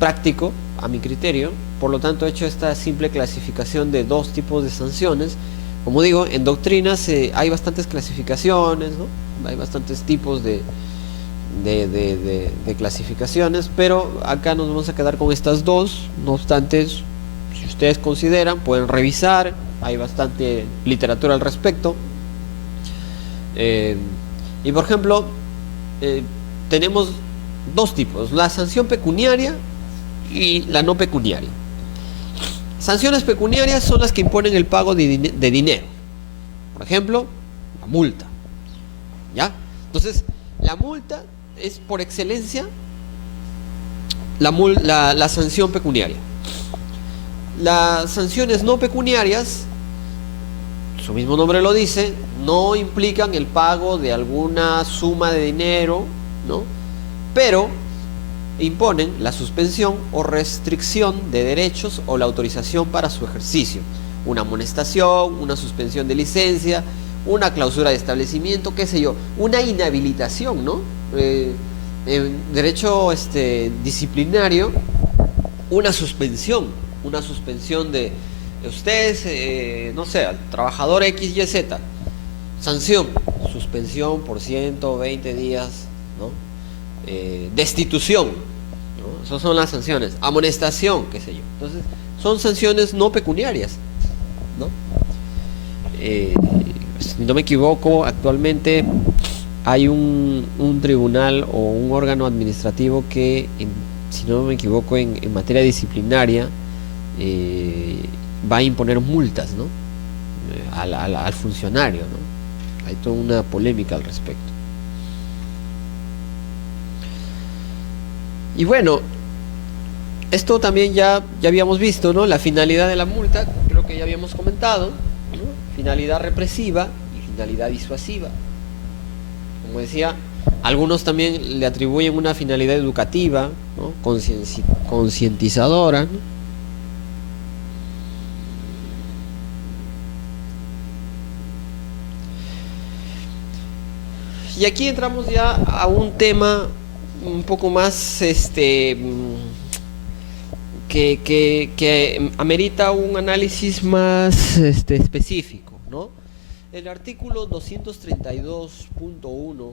práctico a mi criterio. Por lo tanto he hecho esta simple clasificación de dos tipos de sanciones. Como digo, en doctrinas hay bastantes clasificaciones, ¿no? Hay bastantes tipos de clasificaciones, pero acá nos vamos a quedar con estas dos. No obstante, si ustedes consideran, pueden revisar, hay bastante literatura al respecto. Y por ejemplo, tenemos dos tipos: la sanción pecuniaria y la no pecuniaria. Sanciones pecuniarias son las que imponen el pago de dinero. Por ejemplo, la multa, ¿ya? Entonces, la multa es por excelencia la sanción pecuniaria. Las sanciones no pecuniarias, su mismo nombre lo dice, no implican el pago de alguna suma de dinero, ¿no? Pero imponen la suspensión o restricción de derechos o la autorización para su ejercicio. Una amonestación, una suspensión de licencia, una clausura de establecimiento, qué sé yo, una inhabilitación, ¿no? En derecho disciplinario, una suspensión de ustedes, no sé, al trabajador XYZ, sanción, suspensión por 120 días, ¿no? Destitución, ¿no? Esas son las sanciones. Amonestación, qué sé yo. Entonces, son sanciones no pecuniarias, ¿no? Si no me equivoco, actualmente hay un tribunal o un órgano administrativo que, si no me equivoco, en materia disciplinaria va a imponer multas, ¿no? Al funcionario, ¿no? Hay toda una polémica al respecto. Y bueno, esto también ya habíamos visto, ¿no? La finalidad de la multa, creo que ya habíamos comentado, ¿no? Finalidad represiva y finalidad disuasiva. Como decía, algunos también le atribuyen una finalidad educativa, ¿no? Concientizadora, ¿no? Y aquí entramos ya a un tema un poco más que amerita un análisis más específico, ¿no? El artículo 232.1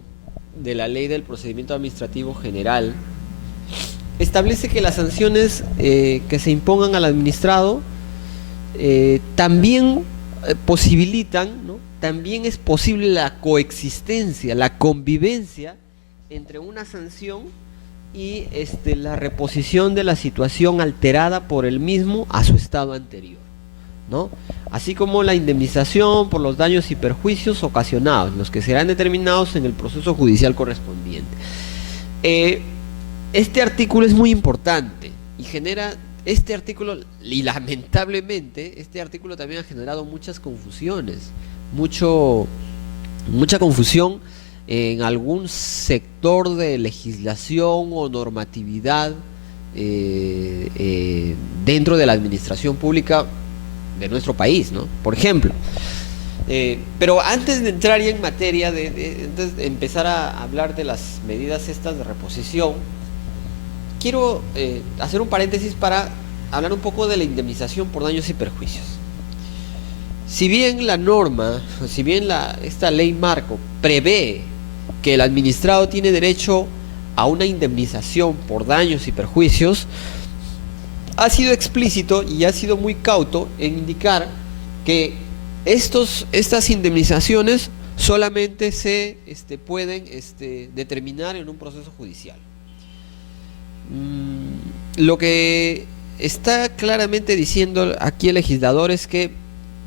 de la Ley del Procedimiento Administrativo General establece que las sanciones que se impongan al administrado también posibilitan, ¿no? También es posible la coexistencia, la convivencia entre una sanción y la reposición de la situación alterada por el mismo a su estado anterior, ¿no? Así como la indemnización por los daños y perjuicios ocasionados, los que serán determinados en el proceso judicial correspondiente. Este artículo es muy importante y genera, y lamentablemente, este artículo también ha generado muchas confusiones, mucha confusión en algún sector de legislación o normatividad dentro de la administración pública de nuestro país, ¿no? Por ejemplo, Pero antes de entrar ya en materia, antes de empezar a hablar de las medidas estas de reposición, quiero hacer un paréntesis para hablar un poco de la indemnización por daños y perjuicios. Si bien la norma, si bien esta ley marco prevé que el administrado tiene derecho a una indemnización por daños y perjuicios, ha sido explícito y ha sido muy cauto en indicar que estas indemnizaciones solamente se pueden determinar en un proceso judicial. Lo que está claramente diciendo aquí el legislador es que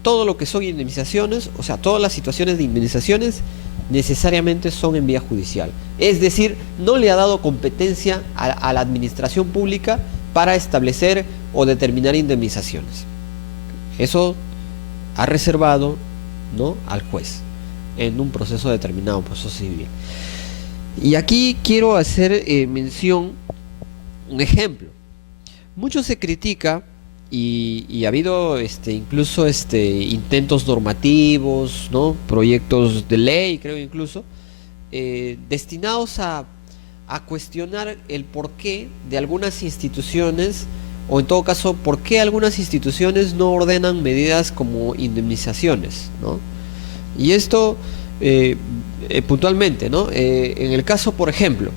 todo lo que son indemnizaciones, o sea, todas las situaciones de indemnizaciones necesariamente son en vía judicial. Es decir, no le ha dado competencia a la administración pública para establecer o determinar indemnizaciones. Eso ha reservado, ¿no?, al juez en un proceso determinado, un proceso civil. Y aquí quiero hacer mención un ejemplo. Mucho se critica y ha habido incluso intentos normativos, ¿no?, proyectos de ley, creo incluso, destinados a cuestionar el porqué de algunas instituciones, o en todo caso, por qué algunas instituciones no ordenan medidas como indemnizaciones, ¿no? Y esto puntualmente, ¿no? En el caso, por ejemplo,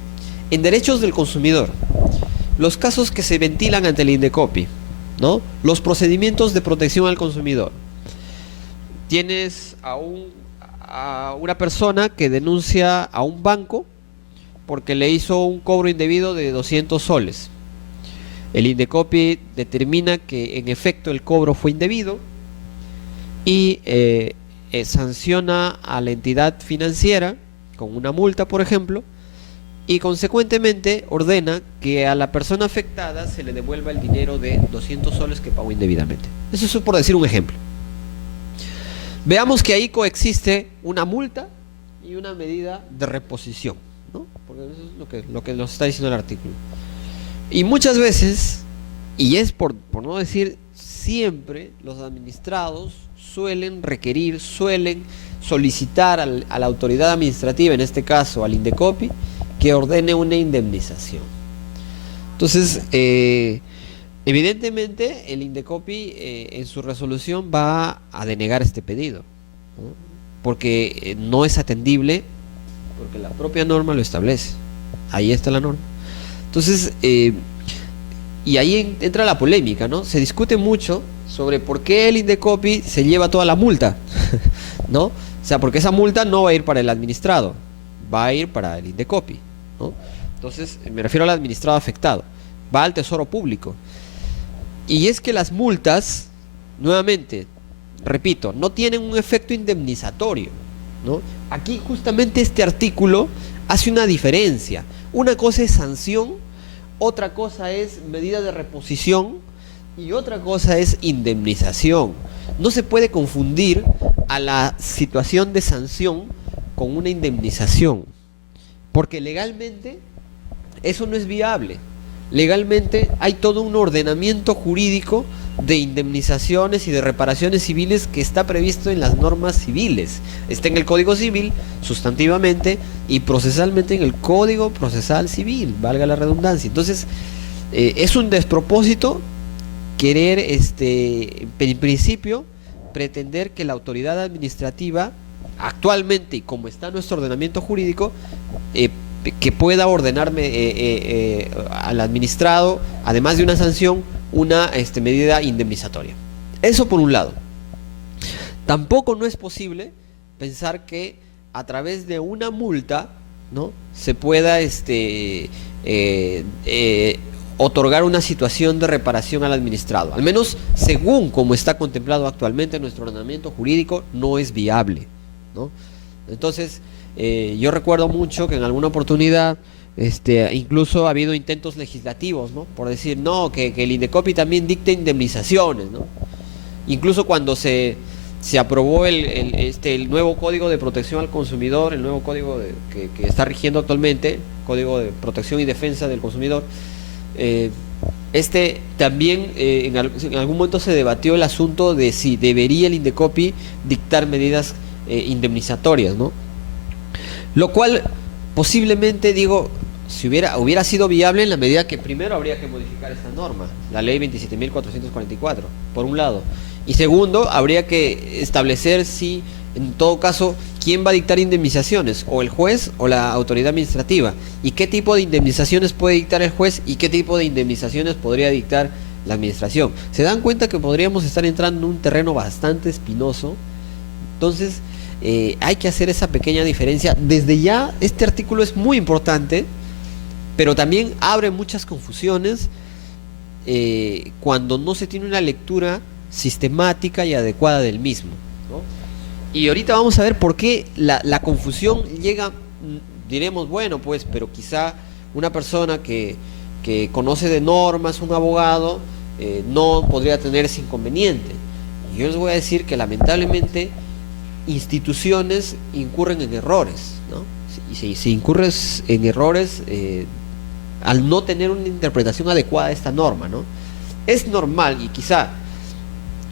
en derechos del consumidor, los casos que se ventilan ante el INDECOPI, ¿no?, los procedimientos de protección al consumidor. Tienes a una persona que denuncia a un banco porque le hizo un cobro indebido de 200 soles. El INDECOPI determina que en efecto el cobro fue indebido y sanciona a la entidad financiera con una multa, por ejemplo, y consecuentemente ordena que a la persona afectada se le devuelva el dinero de 200 soles que pagó indebidamente. Eso es por decir un ejemplo. Veamos que ahí coexiste una multa y una medida de reposición, ¿no? Porque eso es lo que nos está diciendo el artículo. Y muchas veces, y es por no decir siempre, los administrados suelen solicitar a la autoridad administrativa, en este caso al INDECOPI, que ordene una indemnización. Entonces, evidentemente el INDECOPI en su resolución va a denegar este pedido, ¿no?, porque no es atendible, porque la propia norma lo establece. Ahí está la norma. Entonces, y ahí entra la polémica, ¿no? Se discute mucho sobre por qué el INDECOPI se lleva toda la multa, ¿no? O sea, porque esa multa no va a ir para el administrado, va a ir para el INDECOPI, ¿no? Entonces, me refiero al administrado afectado, va al Tesoro Público. Y es que las multas, nuevamente, repito, no tienen un efecto indemnizatorio, ¿no? Aquí justamente este artículo hace una diferencia. Una cosa es sanción, otra cosa es medida de reposición y otra cosa es indemnización. No se puede confundir a la situación de sanción con una indemnización, porque legalmente eso no es viable. Legalmente hay todo un ordenamiento jurídico de indemnizaciones y de reparaciones civiles que está previsto en las normas civiles. Está en el Código Civil sustantivamente y procesalmente en el Código Procesal Civil, valga la redundancia. Entonces es un despropósito querer en principio pretender que la autoridad administrativa actualmente, y como está nuestro ordenamiento jurídico, que pueda ordenarme al administrado, además de una sanción, una medida indemnizatoria. Eso por un lado. Tampoco no es posible pensar que a través de una multa, ¿no?, se pueda otorgar una situación de reparación al administrado. Al menos según como está contemplado actualmente en nuestro ordenamiento jurídico, no es viable, ¿no? Entonces, yo recuerdo mucho que en alguna oportunidad incluso ha habido intentos legislativos, ¿no?, por decir, no, que el INDECOPI también dicte indemnizaciones, ¿no? Incluso cuando se aprobó el nuevo Código de Protección al Consumidor, el nuevo código que está rigiendo actualmente, Código de Protección y Defensa del Consumidor, También en algún momento se debatió el asunto de si debería el Indecopi dictar medidas indemnizatorias, ¿no? Lo cual posiblemente, digo, si hubiera sido viable en la medida que primero habría que modificar esta norma, la ley 27.444, por un lado. Y segundo, habría que establecer si, en todo caso, quién va a dictar indemnizaciones, o el juez o la autoridad administrativa, y qué tipo de indemnizaciones puede dictar el juez y qué tipo de indemnizaciones podría dictar la administración. Se dan cuenta que podríamos estar entrando en un terreno bastante espinoso. Entonces, hay que hacer esa pequeña diferencia. Desde ya, este artículo es muy importante, pero también abre muchas confusiones cuando no se tiene una lectura sistemática y adecuada del mismo, ¿no? Y ahorita vamos a ver por qué la confusión llega. Diremos, bueno, pues, pero quizá una persona que conoce de normas, un abogado, no podría tener ese inconveniente. Y yo les voy a decir que lamentablemente instituciones incurren en errores, ¿no? Y si incurres en errores al no tener una interpretación adecuada de esta norma, ¿no? Es normal y quizás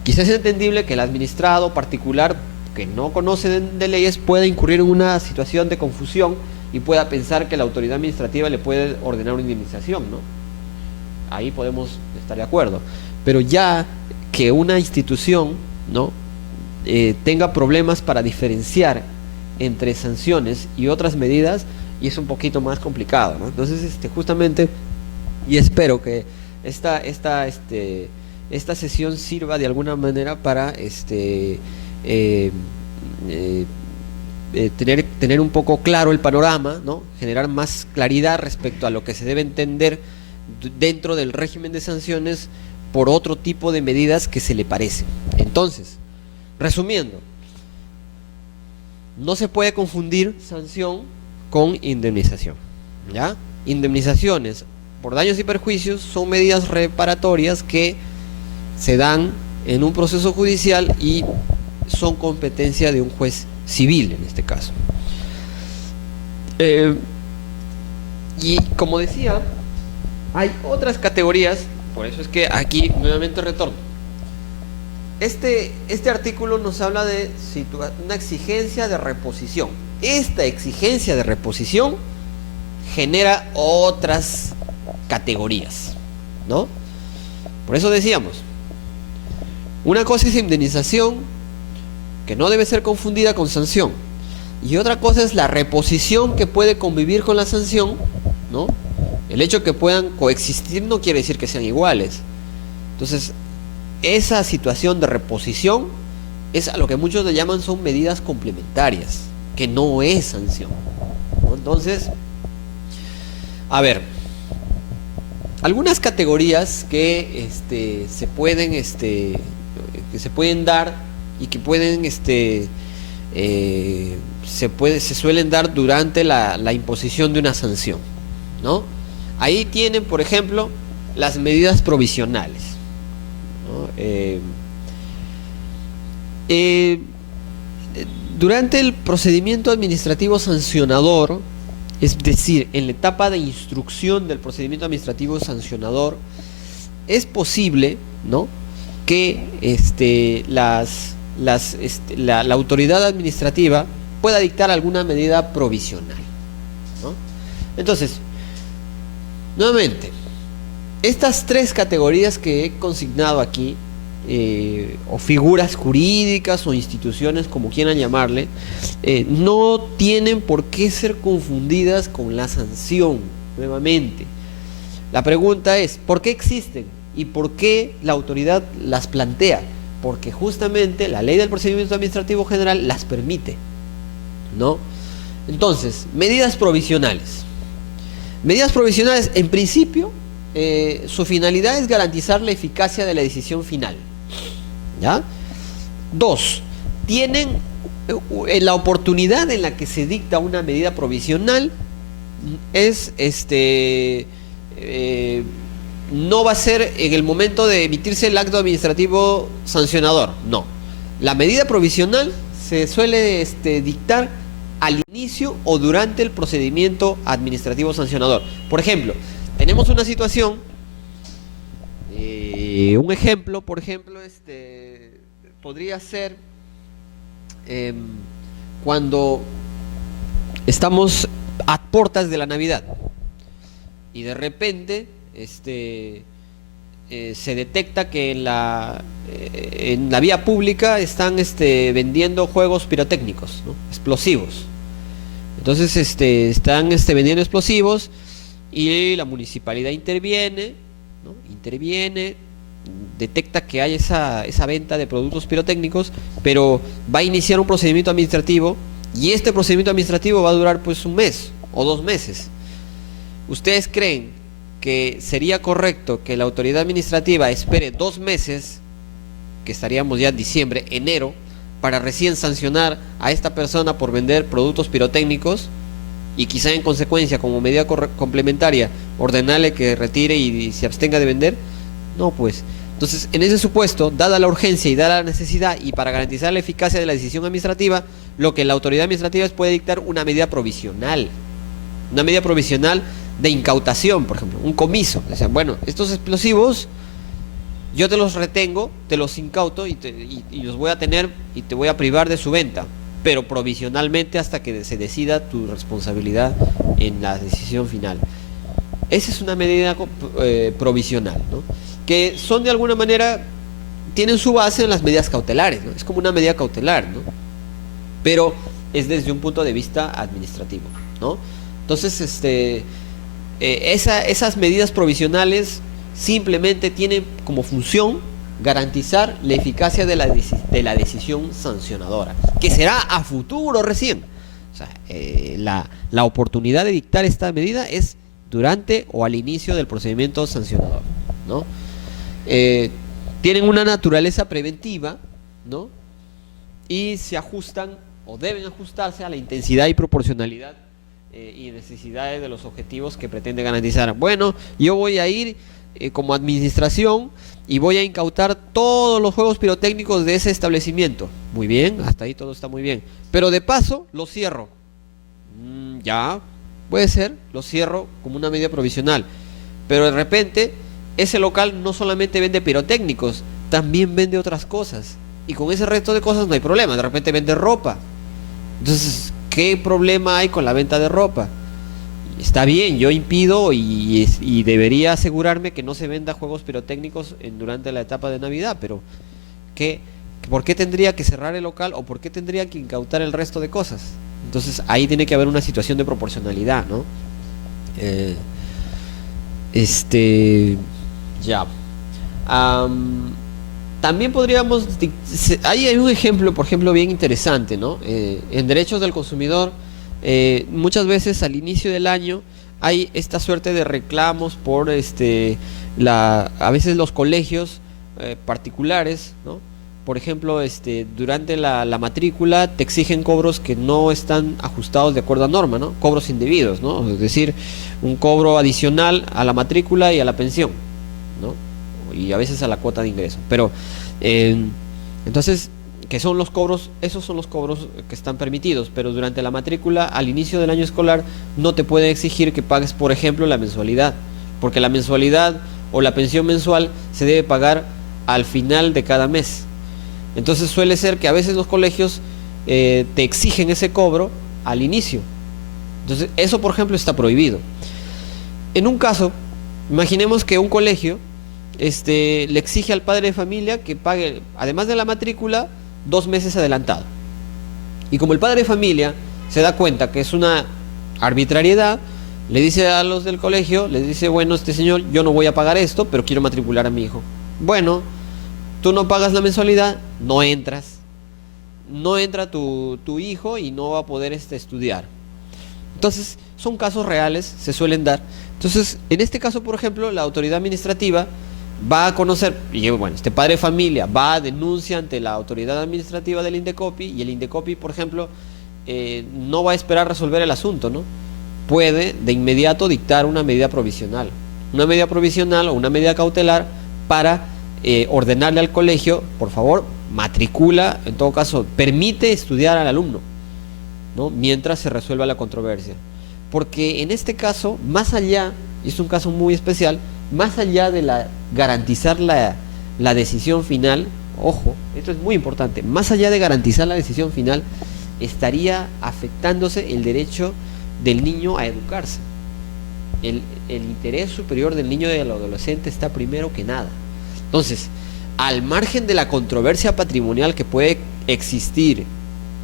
es entendible que el administrado particular que no conoce de leyes pueda incurrir en una situación de confusión y pueda pensar que la autoridad administrativa le puede ordenar una indemnización, ¿no? Ahí podemos estar de acuerdo. Pero ya que una institución, ¿no?, tenga problemas para diferenciar entre sanciones y otras medidas, y es un poquito más complicado, ¿no? Entonces, justamente, y espero que esta sesión sirva de alguna manera para tener un poco claro el panorama, ¿no?, generar más claridad respecto a lo que se debe entender dentro del régimen de sanciones por otro tipo de medidas que se le parecen. Entonces, resumiendo, no se puede confundir sanción con indemnización, ¿ya? Indemnizaciones por daños y perjuicios son medidas reparatorias que se dan en un proceso judicial y son competencia de un juez civil en este caso. Y como decía, hay otras categorías, por eso es que aquí nuevamente retorno. Este artículo nos habla de una exigencia de reposición. Esta exigencia de reposición genera otras categorías, ¿no? Por eso decíamos, una cosa es indemnización, que no debe ser confundida con sanción, y otra cosa es la reposición, que puede convivir con la sanción, ¿no? El hecho de que puedan coexistir no quiere decir que sean iguales. Entonces, esa situación de reposición es a lo que muchos le llaman son medidas complementarias, que no es sanción, ¿no? Entonces, a ver, algunas categorías que se pueden dar y que pueden se suelen dar durante la imposición de una sanción, ¿no? Ahí tienen, por ejemplo, las medidas provisionales, ¿no? Durante el procedimiento administrativo sancionador, es decir, en la etapa de instrucción del procedimiento administrativo sancionador, es posible, ¿no?, que la autoridad administrativa pueda dictar alguna medida provisional, ¿no? Entonces, nuevamente, estas tres categorías que he consignado aquí, o figuras jurídicas o instituciones, como quieran llamarle, no tienen por qué ser confundidas con la sanción. Nuevamente, la pregunta es, ¿por qué existen? ¿Y por qué la autoridad las plantea? Porque justamente la ley del procedimiento administrativo general las permite, ¿no? Entonces, medidas provisionales. Medidas provisionales, en principio, su finalidad es garantizar la eficacia de la decisión final, ¿ya? Dos, tienen la oportunidad en la que se dicta una medida provisional es no va a ser en el momento de emitirse el acto administrativo sancionador, no. La medida provisional se suele dictar al inicio o durante el procedimiento administrativo sancionador. Por ejemplo, tenemos una situación Un ejemplo, por ejemplo, podría ser em, cuando estamos a puertas de la Navidad y de repente se detecta que en la vía pública están vendiendo juegos pirotécnicos, ¿no? Explosivos. Entonces están vendiendo explosivos y la municipalidad interviene, ¿no? Interviene, detecta que hay esa venta de productos pirotécnicos, pero va a iniciar un procedimiento administrativo y este procedimiento administrativo va a durar pues un mes o 2 meses. ¿Ustedes creen que sería correcto que la autoridad administrativa espere 2 meses, que estaríamos ya en diciembre, enero, para recién sancionar a esta persona por vender productos pirotécnicos y quizá en consecuencia, como medida complementaria, ordenarle que retire y se abstenga de vender? No, pues. Entonces, en ese supuesto, dada la urgencia y dada la necesidad y para garantizar la eficacia de la decisión administrativa, lo que la autoridad administrativa puede dictar una medida provisional de incautación, por ejemplo, un comiso. O sea, bueno, estos explosivos yo te los retengo, te los incauto y los voy a tener y te voy a privar de su venta, pero provisionalmente hasta que se decida tu responsabilidad en la decisión final. Esa es una medida provisional, ¿no? Que son de alguna manera, tienen su base en las medidas cautelares, ¿no? Es como una medida cautelar, ¿no? Pero es desde un punto de vista administrativo, ¿no? Entonces, esas medidas provisionales simplemente tienen como función garantizar la eficacia de la decisión sancionadora, que será a futuro recién. O sea, la oportunidad de dictar esta medida es durante o al inicio del procedimiento sancionador, ¿no? Tienen una naturaleza preventiva, ¿no? Y se ajustan o deben ajustarse a la intensidad y proporcionalidad y necesidades de los objetivos que pretende garantizar. Bueno, yo voy a ir como administración y voy a incautar todos los juegos pirotécnicos de ese establecimiento. Muy bien, hasta ahí todo está muy bien. Pero de paso lo cierro. Ya, puede ser, lo cierro como una medida provisional. Pero de repente ese local no solamente vende pirotécnicos, también vende otras cosas. Y con ese resto de cosas no hay problema. De repente vende ropa. Entonces, ¿qué problema hay con la venta de ropa? Está bien, yo impido y debería asegurarme que no se venda juegos pirotécnicos durante la etapa de Navidad, pero ¿por qué tendría que cerrar el local o por qué tendría que incautar el resto de cosas? Entonces ahí tiene que haber una situación de proporcionalidad, ¿no? Ya. También podríamos... Ahí hay un ejemplo, por ejemplo, bien interesante, ¿no? En derechos del consumidor, muchas veces al inicio del año hay esta suerte de reclamos por a veces los colegios particulares, ¿no? Por ejemplo, durante la matrícula te exigen cobros que no están ajustados de acuerdo a norma, ¿no? Cobros indebidos, ¿no? Es decir, un cobro adicional a la matrícula y a la pensión, ¿no? Y a veces a la cuota de ingreso. Pero entonces, que son los cobros, esos son los cobros que están permitidos, pero durante la matrícula, al inicio del año escolar, no te pueden exigir que pagues, por ejemplo, la mensualidad, porque la mensualidad o la pensión mensual se debe pagar al final de cada mes. Entonces suele ser que a veces los colegios te exigen ese cobro al inicio. Entonces eso, por ejemplo, está prohibido. En un caso, imaginemos que un colegio le exige al padre de familia que pague, además de la matrícula, 2 meses adelantado. Y como el padre de familia se da cuenta que es una arbitrariedad, le dice a los del colegio, les dice, bueno, señor, yo no voy a pagar esto, pero quiero matricular a mi hijo. Bueno, tú no pagas la mensualidad, no entras. No entra tu hijo y no va a poder estudiar. Entonces, son casos reales, se suelen dar. Entonces, en este caso, por ejemplo, la autoridad administrativa va a conocer, y bueno, este padre de familia va a denuncia ante la autoridad administrativa del Indecopi, y el Indecopi, por ejemplo, no va a esperar resolver el asunto, ¿no? Puede de inmediato dictar una medida provisional o una medida cautelar para ordenarle al colegio, por favor, matricula, en todo caso, permite estudiar al alumno, ¿no? Mientras se resuelva la controversia. Porque en este caso, más allá, y es un caso muy especial, más allá de garantizar la decisión final, ojo, esto es muy importante, más allá de garantizar la decisión final, estaría afectándose el derecho del niño a educarse. El interés superior del niño y del adolescente está primero que nada. Entonces, al margen de la controversia patrimonial que puede existir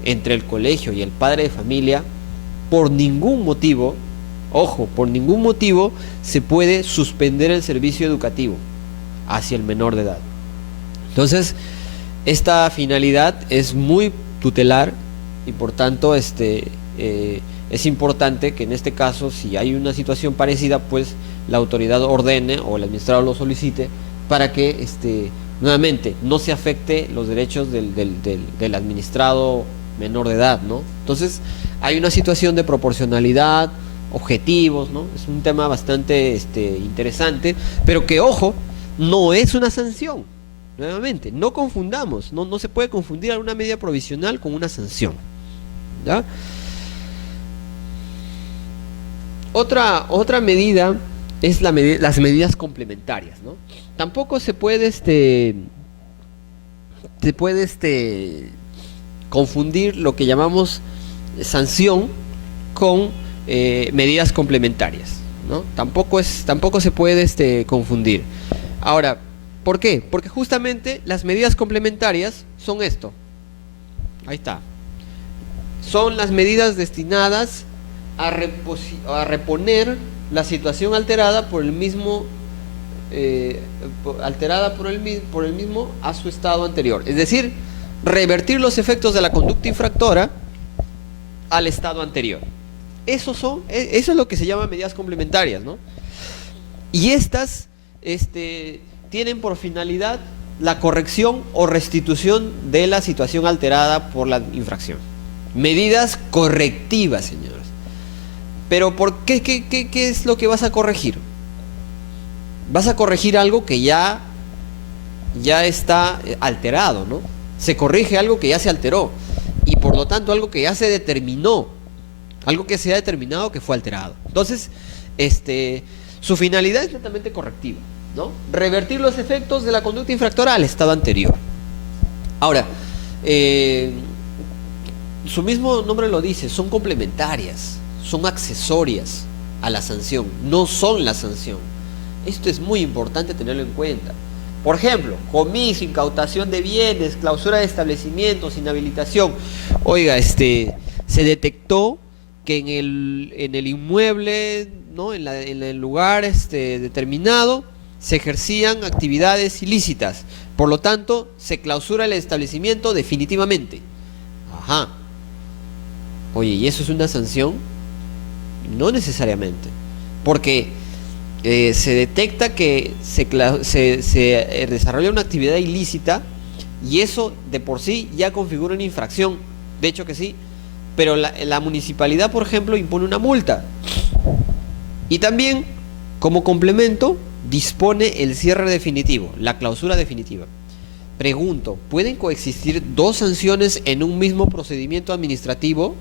entre el colegio y el padre de familia, por ningún motivo, ojo, por ningún motivo se puede suspender el servicio educativo hacia el menor de edad. Entonces, esta finalidad es muy tutelar y por tanto es importante que en este caso, si hay una situación parecida, pues la autoridad ordene o el administrador lo solicite para que nuevamente no se afecte los derechos del administrado menor de edad, ¿no? Entonces hay una situación de proporcionalidad, objetivos, ¿no? Es un tema bastante interesante, pero que, ojo, no es una sanción. Nuevamente, no confundamos, no se puede confundir una medida provisional con una sanción, ¿ya? Otra medida es las medidas complementarias, ¿no? Tampoco se puede confundir lo que llamamos sanción con medidas complementarias, ¿no? Tampoco se puede confundir. Ahora, ¿por qué? Porque justamente las medidas complementarias son esto. Ahí está. Son las medidas destinadas a reponer la situación alterada por el mismo a su estado anterior. Es decir, revertir los efectos de la conducta infractora al estado anterior. Eso es lo que se llama medidas complementarias, ¿no? Y estas tienen por finalidad la corrección o restitución de la situación alterada por la infracción. Medidas correctivas, señores. Pero ¿por qué? ¿Qué es lo que vas a corregir? Vas a corregir algo que ya está alterado, ¿no? Se corrige algo que ya se alteró y por lo tanto algo que ya se determinó, algo que se ha determinado que fue alterado. Entonces, su finalidad es netamente correctiva, ¿no? Revertir los efectos de la conducta infractora al estado anterior. Ahora, su mismo nombre lo dice, son complementarias, son accesorias a la sanción, no son la sanción. Esto es muy importante tenerlo en cuenta. Por ejemplo, comiso, incautación de bienes, clausura de establecimientos, inhabilitación. Oiga, se detectó que en el inmueble, ¿no? en el lugar determinado se ejercían actividades ilícitas. Por lo tanto, se clausura el establecimiento definitivamente. Ajá. Oye, ¿y eso es una sanción? No necesariamente. Porque se detecta que se desarrolla una actividad ilícita y eso de por sí ya configura una infracción. De hecho que sí. Pero la municipalidad, por ejemplo, impone una multa. Y también, como complemento, dispone el cierre definitivo, la clausura definitiva. Pregunto, ¿pueden coexistir dos sanciones en un mismo procedimiento administrativo?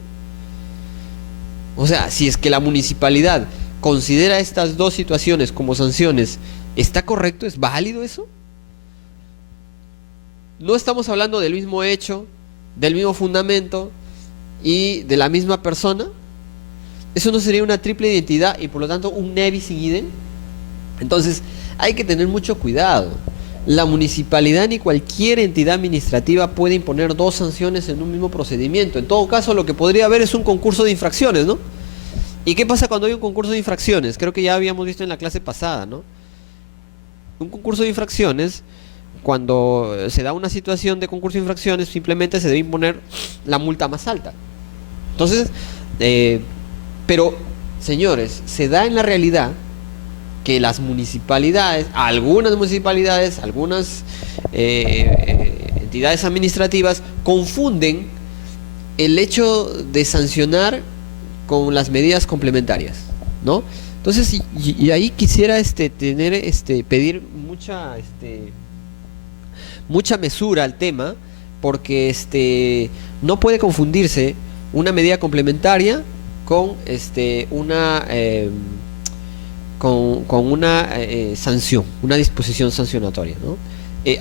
O sea, si es que la municipalidad considera estas dos situaciones como sanciones, ¿está correcto? ¿Es válido eso? No estamos hablando del mismo hecho, del mismo fundamento y de la misma persona. ¿Eso no sería una triple identidad y por lo tanto un ne bis in idem? Entonces hay que tener mucho cuidado. La municipalidad ni cualquier entidad administrativa puede imponer dos sanciones en un mismo procedimiento. En todo caso, lo que podría haber es un concurso de infracciones, ¿no? ¿Y qué pasa cuando hay un concurso de infracciones? Creo que ya habíamos visto en la clase pasada, ¿no? Un concurso de infracciones, cuando se da una situación de concurso de infracciones, simplemente se debe imponer la multa más alta. Entonces, pero, señores, se da en la realidad que las municipalidades, algunas entidades administrativas confunden el hecho de sancionar con las medidas complementarias, ¿no? Entonces, y ahí quisiera pedir mucha mesura al tema, porque no puede confundirse una medida complementaria con con una sanción, una disposición sancionatoria, ¿no?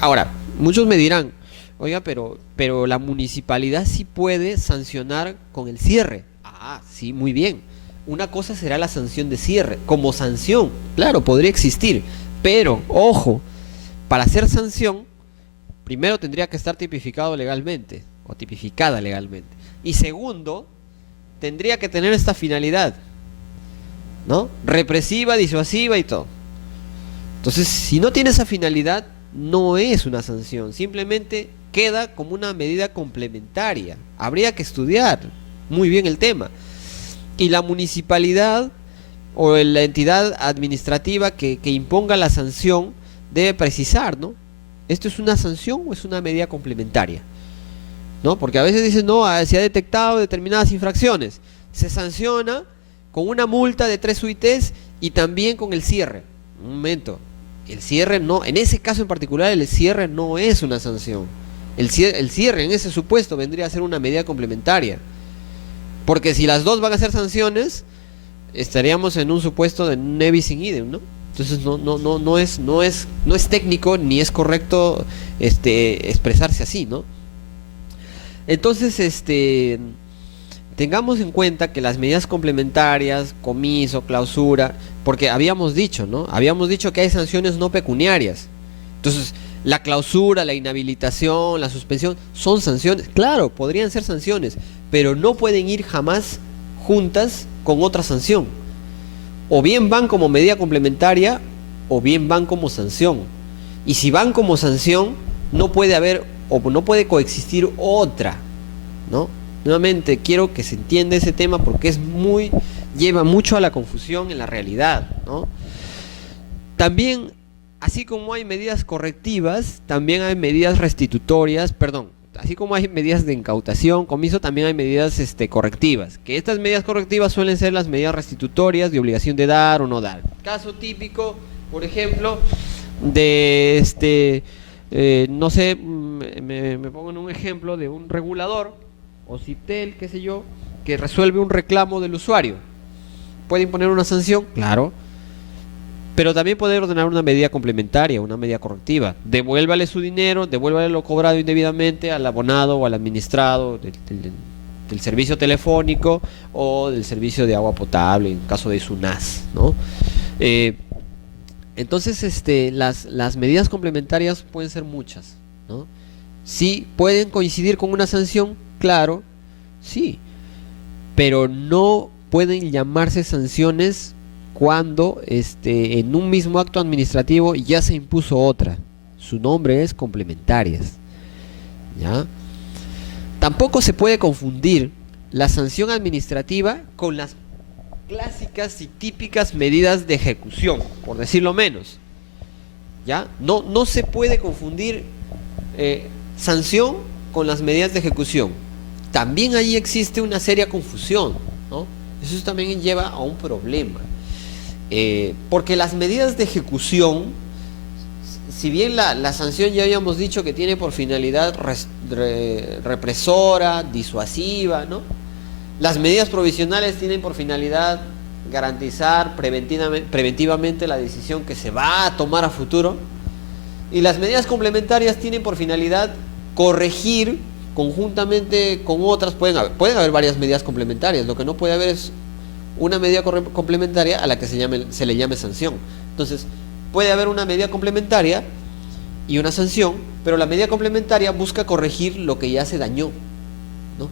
Ahora, muchos me dirán, oiga, pero la municipalidad sí puede sancionar con el cierre. Ah, sí, muy bien. Una cosa será la sanción de cierre. Como sanción, claro, podría existir. Pero, ojo, para hacer sanción, primero tendría que estar tipificado legalmente, o tipificada legalmente. Y segundo, tendría que tener esta finalidad, ¿no? Represiva, disuasiva y todo. Entonces, si no tiene esa finalidad, no es una sanción, simplemente queda como una medida complementaria. Habría que estudiar muy bien el tema. Y la municipalidad o la entidad administrativa que imponga la sanción debe precisar, ¿no? ¿Esto es una sanción o es una medida complementaria? ¿No? Porque a veces dicen, no, se ha detectado determinadas infracciones. Se sanciona con una multa de 3 UITs y también con el cierre. Un momento, el cierre no, en ese caso en particular el cierre no es una sanción. El cierre en ese supuesto vendría a ser una medida complementaria. Porque si las dos van a ser sanciones, estaríamos en un supuesto de ne bis in idem, ¿no? Entonces no es técnico ni es correcto expresarse así, ¿no? Entonces, tengamos en cuenta que las medidas complementarias, comiso, clausura, porque habíamos dicho, ¿no? Habíamos dicho que hay sanciones no pecuniarias. Entonces, la clausura, la inhabilitación, la suspensión, son sanciones. Claro, podrían ser sanciones, pero no pueden ir jamás juntas con otra sanción. O bien van como medida complementaria, o bien van como sanción. Y si van como sanción, no puede haber o no puede coexistir otra, ¿no? Nuevamente quiero que se entienda ese tema porque lleva mucho a la confusión en la realidad, ¿no? También, así como hay medidas correctivas, también hay medidas restitutorias, perdón, así como hay medidas de incautación, comiso, también hay medidas correctivas, que estas medidas correctivas suelen ser las medidas restitutorias de obligación de dar o no dar. Caso típico, por ejemplo, de no sé, me pongo en un ejemplo de un regulador o CITEL, qué sé yo, que resuelve un reclamo del usuario. ¿Puede imponer una sanción? Claro. Pero también puede ordenar una medida complementaria, una medida correctiva. Devuélvale su dinero, devuélvale lo cobrado indebidamente al abonado o al administrado del servicio telefónico o del servicio de agua potable, en caso de SUNAS, ¿no? Entonces, las medidas complementarias pueden ser muchas, ¿no? Sí, pueden coincidir con una sanción, claro, sí, pero no pueden llamarse sanciones cuando en un mismo acto administrativo ya se impuso otra. Su nombre es complementarias, ¿ya? Tampoco se puede confundir la sanción administrativa con las clásicas y típicas medidas de ejecución, por decirlo menos, ¿ya? No se puede confundir sanción con las medidas de ejecución. También ahí existe una seria confusión, ¿no? Eso también lleva a un problema, porque las medidas de ejecución, si bien la sanción ya habíamos dicho que tiene por finalidad represora, disuasiva, ¿no? Las medidas provisionales tienen por finalidad garantizar preventivamente la decisión que se va a tomar a futuro, y las medidas complementarias tienen por finalidad corregir conjuntamente con otras. Pueden haber varias medidas complementarias, lo que no puede haber es una medida complementaria a la que se le llame sanción. Entonces, puede haber una medida complementaria y una sanción, pero la medida complementaria busca corregir lo que ya se dañó, ¿no?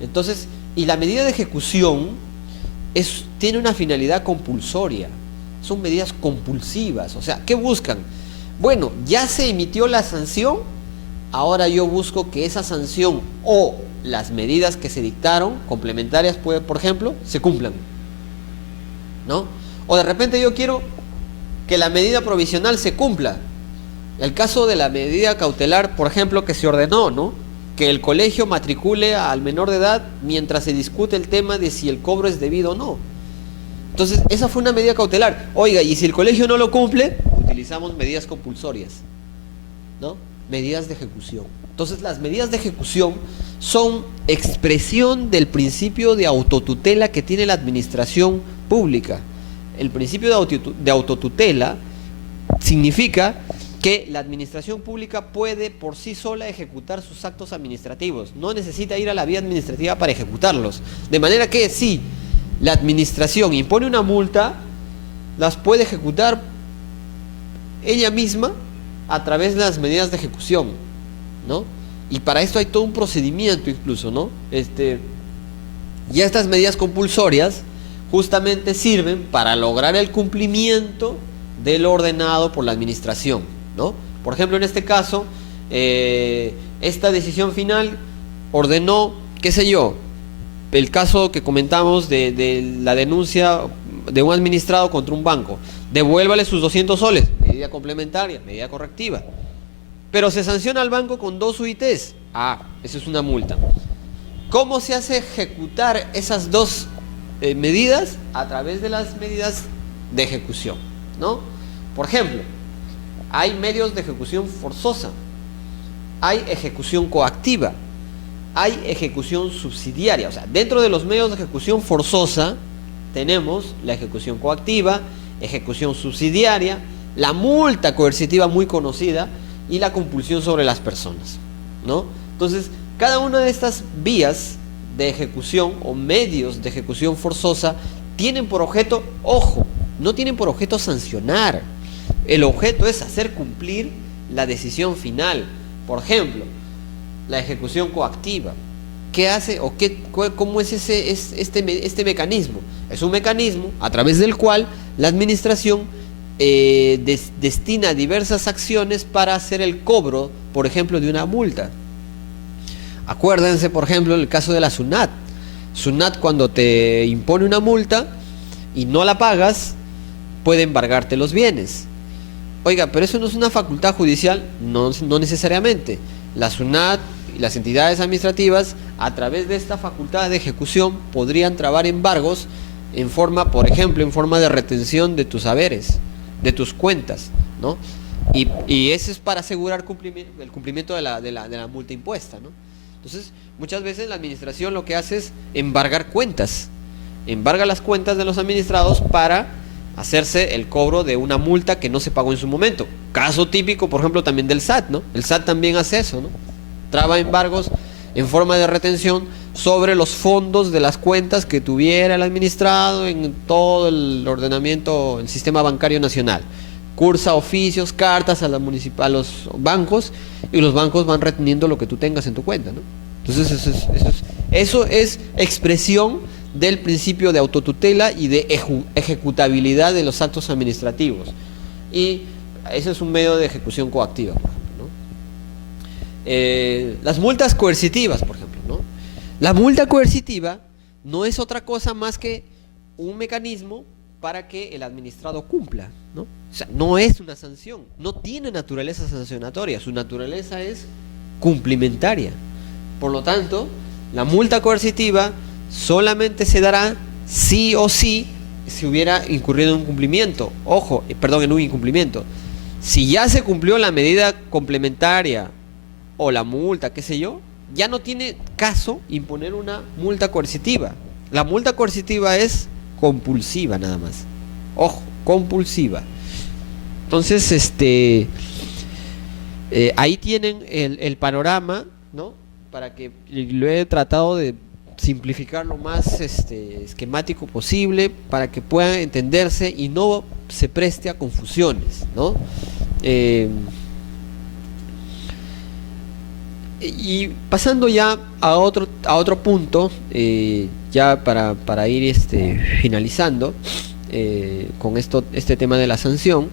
Entonces, y la medida de ejecución tiene una finalidad compulsoria, son medidas compulsivas. O sea, ¿qué buscan? Bueno, ya se emitió la sanción, ahora yo busco que esa sanción o las medidas que se dictaron, complementarias, por ejemplo, se cumplan, ¿no? O de repente yo quiero que la medida provisional se cumpla. El caso de la medida cautelar, por ejemplo, que se ordenó, ¿no? Que el colegio matricule al menor de edad mientras se discute el tema de si el cobro es debido o no. Entonces, esa fue una medida cautelar. Oiga, y si el colegio no lo cumple, utilizamos medidas compulsorias, ¿no? Medidas de ejecución. Entonces, las medidas de ejecución son expresión del principio de autotutela que tiene la administración pública. El principio de autotutela significa que la administración pública puede por sí sola ejecutar sus actos administrativos, no necesita ir a la vía administrativa para ejecutarlos. De manera que si la administración impone una multa, las puede ejecutar ella misma a través de las medidas de ejecución, ¿no? Y para esto hay todo un procedimiento incluso, ¿no? Y estas medidas compulsorias justamente sirven para lograr el cumplimiento de lo ordenado por la administración, ¿no? Por ejemplo, en este caso, esta decisión final ordenó, qué sé yo, el caso que comentamos de la denuncia de un administrado contra un banco. Devuélvale sus 200 soles, medida complementaria, medida correctiva. Pero se sanciona al banco con 2 UITs. Eso es una multa. ¿Cómo se hace ejecutar esas 2 medidas? A través de las medidas de ejecución, ¿no? Por ejemplo, hay medios de ejecución forzosa, hay ejecución coactiva, hay ejecución subsidiaria. O sea, dentro de los medios de ejecución forzosa tenemos la ejecución coactiva, ejecución subsidiaria, la multa coercitiva muy conocida y la compulsión sobre las personas, ¿no? Entonces, cada una de estas vías de ejecución o medios de ejecución forzosa tienen por objeto, ojo, no tienen por objeto sancionar. El objeto es hacer cumplir la decisión final. Por ejemplo, la ejecución coactiva. ¿Qué hace o cómo es este mecanismo? Es un mecanismo a través del cual la administración destina diversas acciones para hacer el cobro, por ejemplo, de una multa. Acuérdense, por ejemplo, el caso de la SUNAT. SUNAT, cuando te impone una multa y no la pagas, puede embargarte los bienes. Oiga, pero eso no es una facultad judicial. No necesariamente. La SUNAT y las entidades administrativas, a través de esta facultad de ejecución, podrían trabar embargos en forma, por ejemplo, en forma de retención de tus haberes, de tus cuentas, ¿no? Y eso es para asegurar el cumplimiento de la multa impuesta, ¿no? Entonces, muchas veces la administración lo que hace es embargar cuentas, embarga las cuentas de los administrados para hacerse el cobro de una multa que no se pagó en su momento. Caso típico, por ejemplo, también del SAT, ¿no? El SAT también hace eso, ¿no? Traba embargos en forma de retención sobre los fondos de las cuentas que tuviera el administrado en todo el ordenamiento, el sistema bancario nacional. Cursa oficios, cartas a los bancos, y los bancos van reteniendo lo que tú tengas en tu cuenta, ¿no? Entonces eso es expresión del principio de autotutela y de ejecutabilidad de los actos administrativos. Y ese es un medio de ejecución coactiva, por ejemplo, ¿no? Las multas coercitivas, por ejemplo, ¿no? La multa coercitiva no es otra cosa más que un mecanismo para que el administrado cumpla, ¿no? O sea, no es una sanción, no tiene naturaleza sancionatoria, su naturaleza es cumplimentaria. Por lo tanto, la multa coercitiva solamente se dará sí o sí si hubiera incurrido en un incumplimiento. Ojo, perdón, en un incumplimiento. Si ya se cumplió la medida complementaria o la multa, qué sé yo, ya no tiene caso imponer una multa coercitiva. La multa coercitiva es compulsiva nada más. Ojo, compulsiva. Entonces, ahí tienen el panorama, ¿no? Para que lo he tratado de simplificar lo más esquemático posible para que puedan entenderse y no se preste a confusiones, ¿no? Y pasando ya a otro punto, ya para ir finalizando con este tema de la sanción,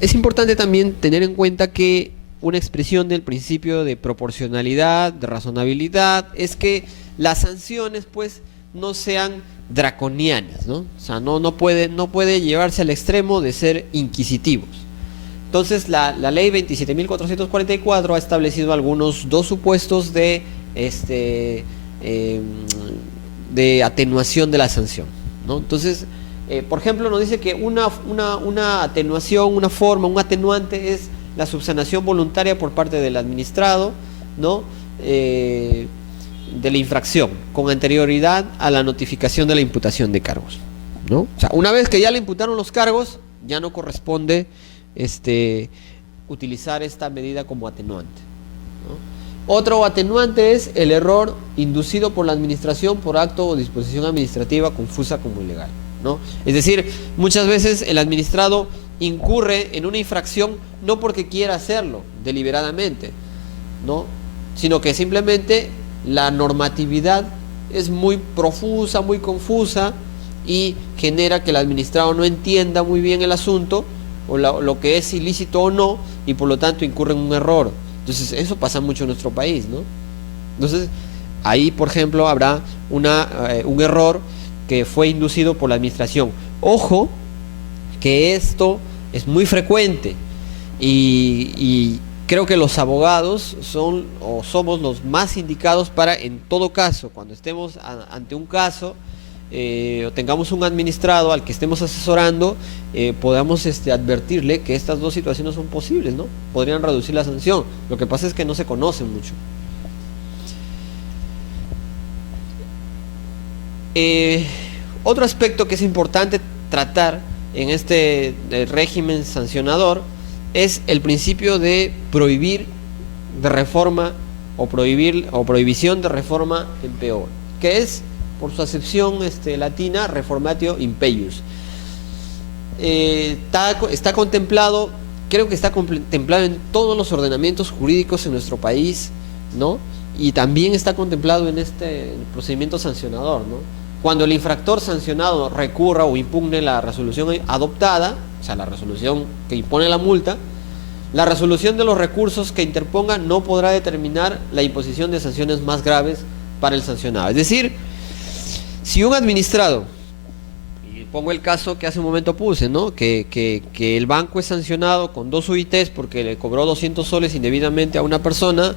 es importante también tener en cuenta que una expresión del principio de proporcionalidad, de razonabilidad, es que las sanciones pues no sean draconianas, ¿no? O sea, no puede llevarse al extremo de ser inquisitivos. Entonces la ley 27.444 ha establecido dos supuestos de atenuación de la sanción, ¿no? Entonces, por ejemplo, nos dice que una atenuación, una forma, un atenuante es la subsanación voluntaria por parte del administrado, ¿no? De la infracción, con anterioridad a la notificación de la imputación de cargos, ¿no? O sea, una vez que ya le imputaron los cargos, ya no corresponde utilizar esta medida como atenuante, ¿no? Otro atenuante es el error inducido por la administración por acto o disposición administrativa confusa como ilegal, ¿no? Es decir, muchas veces el administrado incurre en una infracción no porque quiera hacerlo deliberadamente, ¿no? Sino que simplemente la normatividad es muy profusa, muy confusa, y genera que el administrado no entienda muy bien el asunto o lo que es ilícito o no, y por lo tanto incurre en un error. Entonces eso pasa mucho en nuestro país, ¿no? Entonces ahí, por ejemplo, habrá un error que fue inducido por la administración. Ojo que esto es muy frecuente, y creo que los abogados somos los más indicados para, en todo caso, cuando estemos ante un caso, o tengamos un administrado al que estemos asesorando, podamos advertirle que estas dos situaciones son posibles, ¿no? Podrían reducir la sanción. Lo que pasa es que no se conocen mucho. Otro aspecto que es importante tratar en este régimen sancionador es el principio de prohibir de reforma o prohibición de reforma en peor, que es, por su acepción latina, reformatio impeius. Está contemplado, creo que está contemplado en todos los ordenamientos jurídicos en nuestro país, ¿no? Y también está contemplado en el procedimiento sancionador, ¿no? Cuando el infractor sancionado recurra o impugne la resolución adoptada, o sea, la resolución que impone la multa, la resolución de los recursos que interponga no podrá determinar la imposición de sanciones más graves para el sancionado. Es decir, si un administrado, y pongo el caso que hace un momento puse, ¿no? Que el banco es sancionado con 2 UITs porque le cobró 200 soles indebidamente a una persona,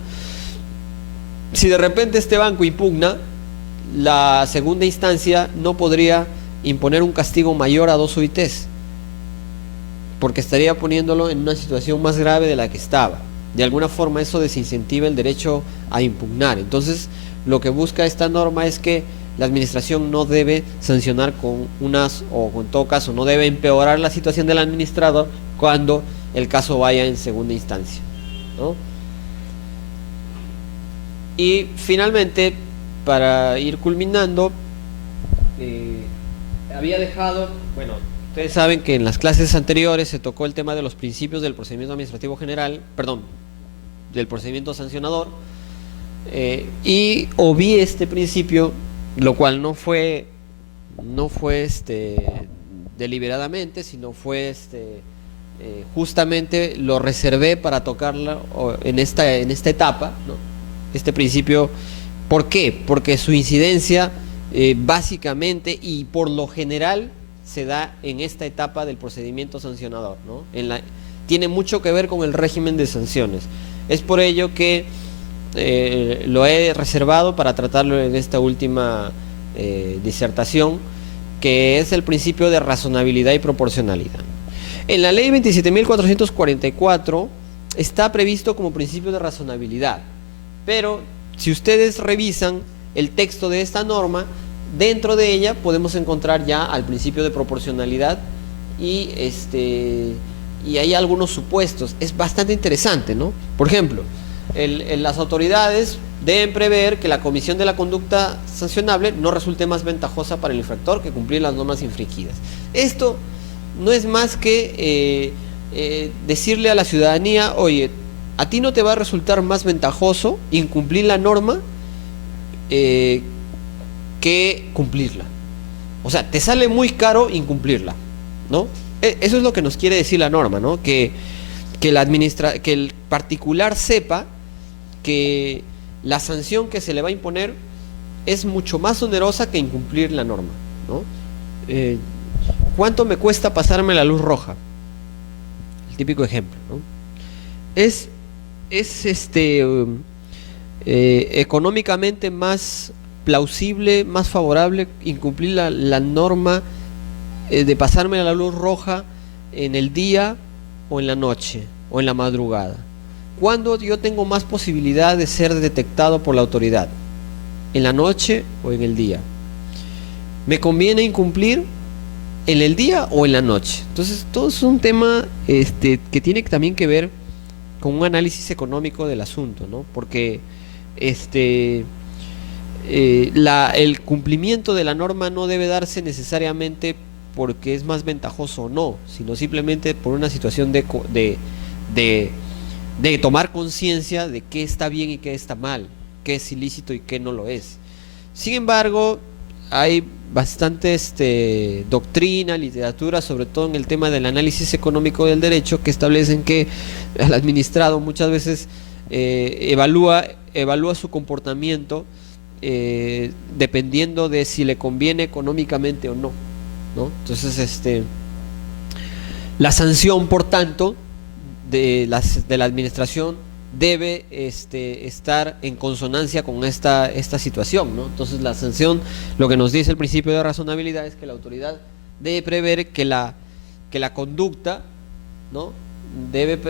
si de repente este banco impugna, la segunda instancia no podría imponer un castigo mayor a 2 UITs, porque estaría poniéndolo en una situación más grave de la que estaba. De alguna forma eso desincentiva el derecho a impugnar. Entonces, lo que busca esta norma es que la administración no debe sancionar o en todo caso no debe empeorar la situación del administrador cuando el caso vaya en segunda instancia, ¿no? Y finalmente, para ir culminando, había dejado, bueno, ustedes saben que en las clases anteriores se tocó el tema de los principios del procedimiento administrativo general, perdón, del procedimiento sancionador, y obvié este principio, lo cual no fue deliberadamente, sino fue justamente lo reservé para tocarlo en esta etapa, ¿no? Este principio, ¿por qué? Porque su incidencia básicamente y por lo general se da en esta etapa del procedimiento sancionador, ¿no? Tiene mucho que ver con el régimen de sanciones. Es por ello que lo he reservado para tratarlo en esta última disertación, que es el principio de razonabilidad y proporcionalidad. En la ley 27.444 está previsto como principio de razonabilidad, pero si ustedes revisan el texto de esta norma, dentro de ella podemos encontrar ya al principio de proporcionalidad y hay algunos supuestos. Es bastante interesante, ¿no? Por ejemplo, las autoridades deben prever que la comisión de la conducta sancionable no resulte más ventajosa para el infractor que cumplir las normas infringidas. Esto no es más que decirle a la ciudadanía: oye, a ti no te va a resultar más ventajoso incumplir la norma que cumplirla. O sea, te sale muy caro incumplirla, ¿no? Eso es lo que nos quiere decir la norma, ¿no? Que el particular sepa que la sanción que se le va a imponer es mucho más onerosa que incumplir la norma, ¿no? ¿Cuánto me cuesta pasarme la luz roja? El típico ejemplo, ¿no? Es económicamente más plausible, más favorable incumplir la norma de pasarme la luz roja en el día o en la noche o en la madrugada. ¿Cuándo yo tengo más posibilidad de ser detectado por la autoridad? ¿En la noche o en el día? ¿Me conviene incumplir en el día o en la noche. Entonces, todo es un tema que tiene también que ver con un análisis económico del asunto, ¿no? Porque este, el cumplimiento de la norma no debe darse necesariamente porque es más ventajoso o no, sino simplemente por una situación de, de tomar conciencia de qué está bien y qué está mal, qué es ilícito y qué no lo es. Sin embargo, hay bastante doctrina, literatura, sobre todo en el tema del análisis económico del derecho, que establecen que el administrado muchas veces evalúa su comportamiento dependiendo de si le conviene económicamente o no, ¿no? Entonces, la sanción, por tanto, de la administración debe estar en consonancia con esta situación, ¿no? Entonces la sanción, lo que nos dice el principio de razonabilidad es que la autoridad debe prever que la conducta, ¿no?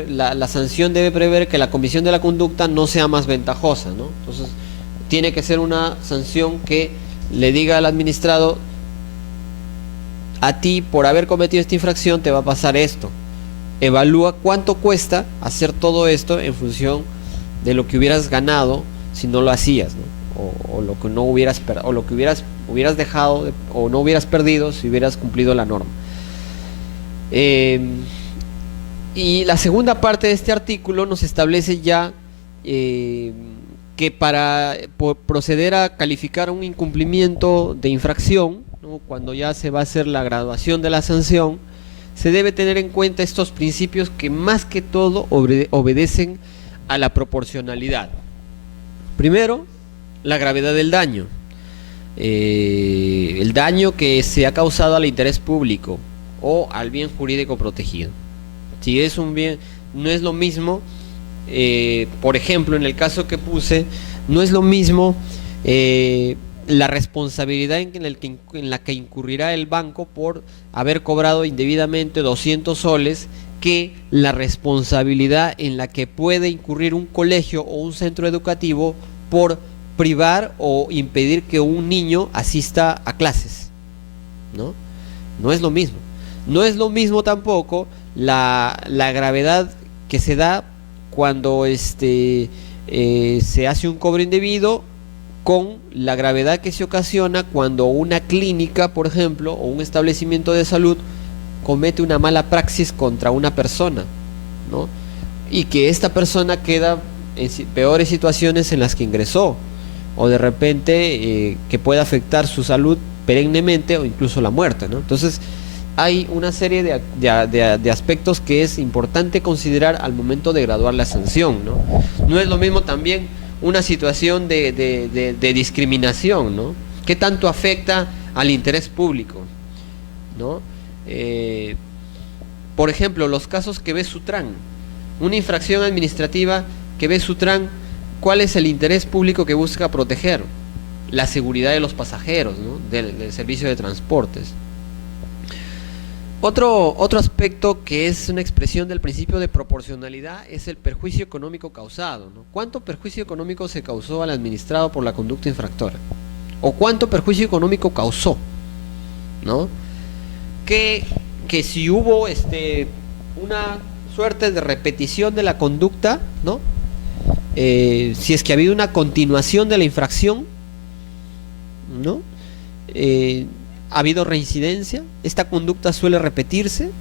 La sanción debe prever que la comisión de la conducta no sea más ventajosa, ¿no? Entonces tiene que ser una sanción que le diga al administrado: a ti, por haber cometido esta infracción, te va a pasar esto. Evalúa cuánto cuesta hacer todo esto en función de lo que hubieras ganado si no lo hacías, ¿no? O lo que no hubieras o lo que hubieras dejado o no hubieras perdido si hubieras cumplido la norma. Y la segunda parte de este artículo nos establece ya que para proceder a calificar un incumplimiento de infracción, ¿no? Cuando ya se va a hacer la graduación de la sanción, se debe tener en cuenta estos principios que más que todo obedecen a la proporcionalidad. Primero, la gravedad del daño. El daño que se ha causado al interés público o al bien jurídico protegido. Si es un bien, no es lo mismo, por ejemplo, en el caso que puse, no es lo mismo la responsabilidad en la que incurrirá el banco por haber cobrado indebidamente 200 soles que la responsabilidad en la que puede incurrir un colegio o un centro educativo por privar o impedir que un niño asista a clases, ¿no? No es lo mismo. No es lo mismo tampoco la gravedad que se da cuando se hace un cobro indebido con la gravedad que se ocasiona cuando una clínica, por ejemplo, o un establecimiento de salud comete una mala praxis contra una persona, ¿no? Y que esta persona queda en peores situaciones en las que ingresó, o de repente que pueda afectar su salud perennemente o incluso la muerte, ¿no? Entonces hay una serie de aspectos que es importante considerar al momento de graduar la sanción, ¿no? No es lo mismo también una situación de discriminación, ¿no? ¿Qué tanto afecta al interés público, ¿no? Por ejemplo, los casos que ve Sutran, una infracción administrativa que ve Sutran, ¿cuál es el interés público que busca proteger? La seguridad de los pasajeros, ¿no? del servicio de transportes. Otro aspecto que es una expresión del principio de proporcionalidad es el perjuicio económico causado, ¿no? ¿Cuánto perjuicio económico se causó al administrado por la conducta infractora? ¿O cuánto perjuicio económico causó? ¿No? Que si hubo una suerte de repetición de la conducta, ¿no? Si es que ha habido una continuación de la infracción, ¿no? ¿Ha habido reincidencia? ¿Esta conducta suele repetirse?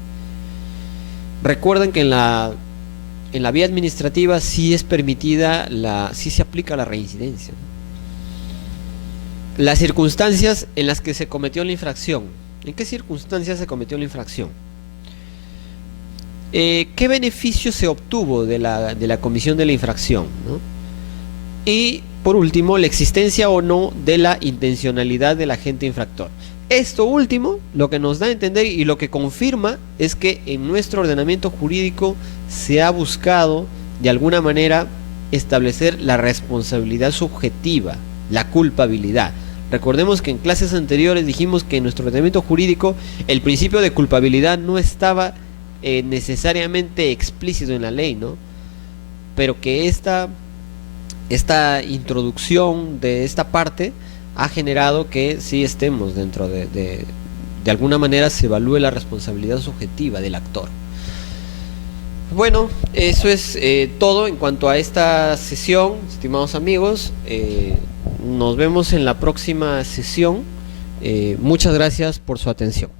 Recuerden que en la vía administrativa sí es permitida, sí se aplica la reincidencia. Las circunstancias en las que se cometió la infracción. ¿En qué circunstancias se cometió la infracción? ¿Qué beneficio se obtuvo de la comisión de la infracción, ¿no? Y por último, la existencia o no de la intencionalidad del agente infractor. Esto último, lo que nos da a entender y lo que confirma es que en nuestro ordenamiento jurídico se ha buscado de alguna manera establecer la responsabilidad subjetiva, la culpabilidad. Recordemos que en clases anteriores dijimos que en nuestro ordenamiento jurídico el principio de culpabilidad no estaba necesariamente explícito en la ley, ¿no? Pero que esta introducción de esta parte ha generado que sí estemos dentro de alguna manera se evalúe la responsabilidad subjetiva del actor. Bueno, eso es todo en cuanto a esta sesión, estimados amigos. Nos vemos en la próxima sesión. Muchas gracias por su atención.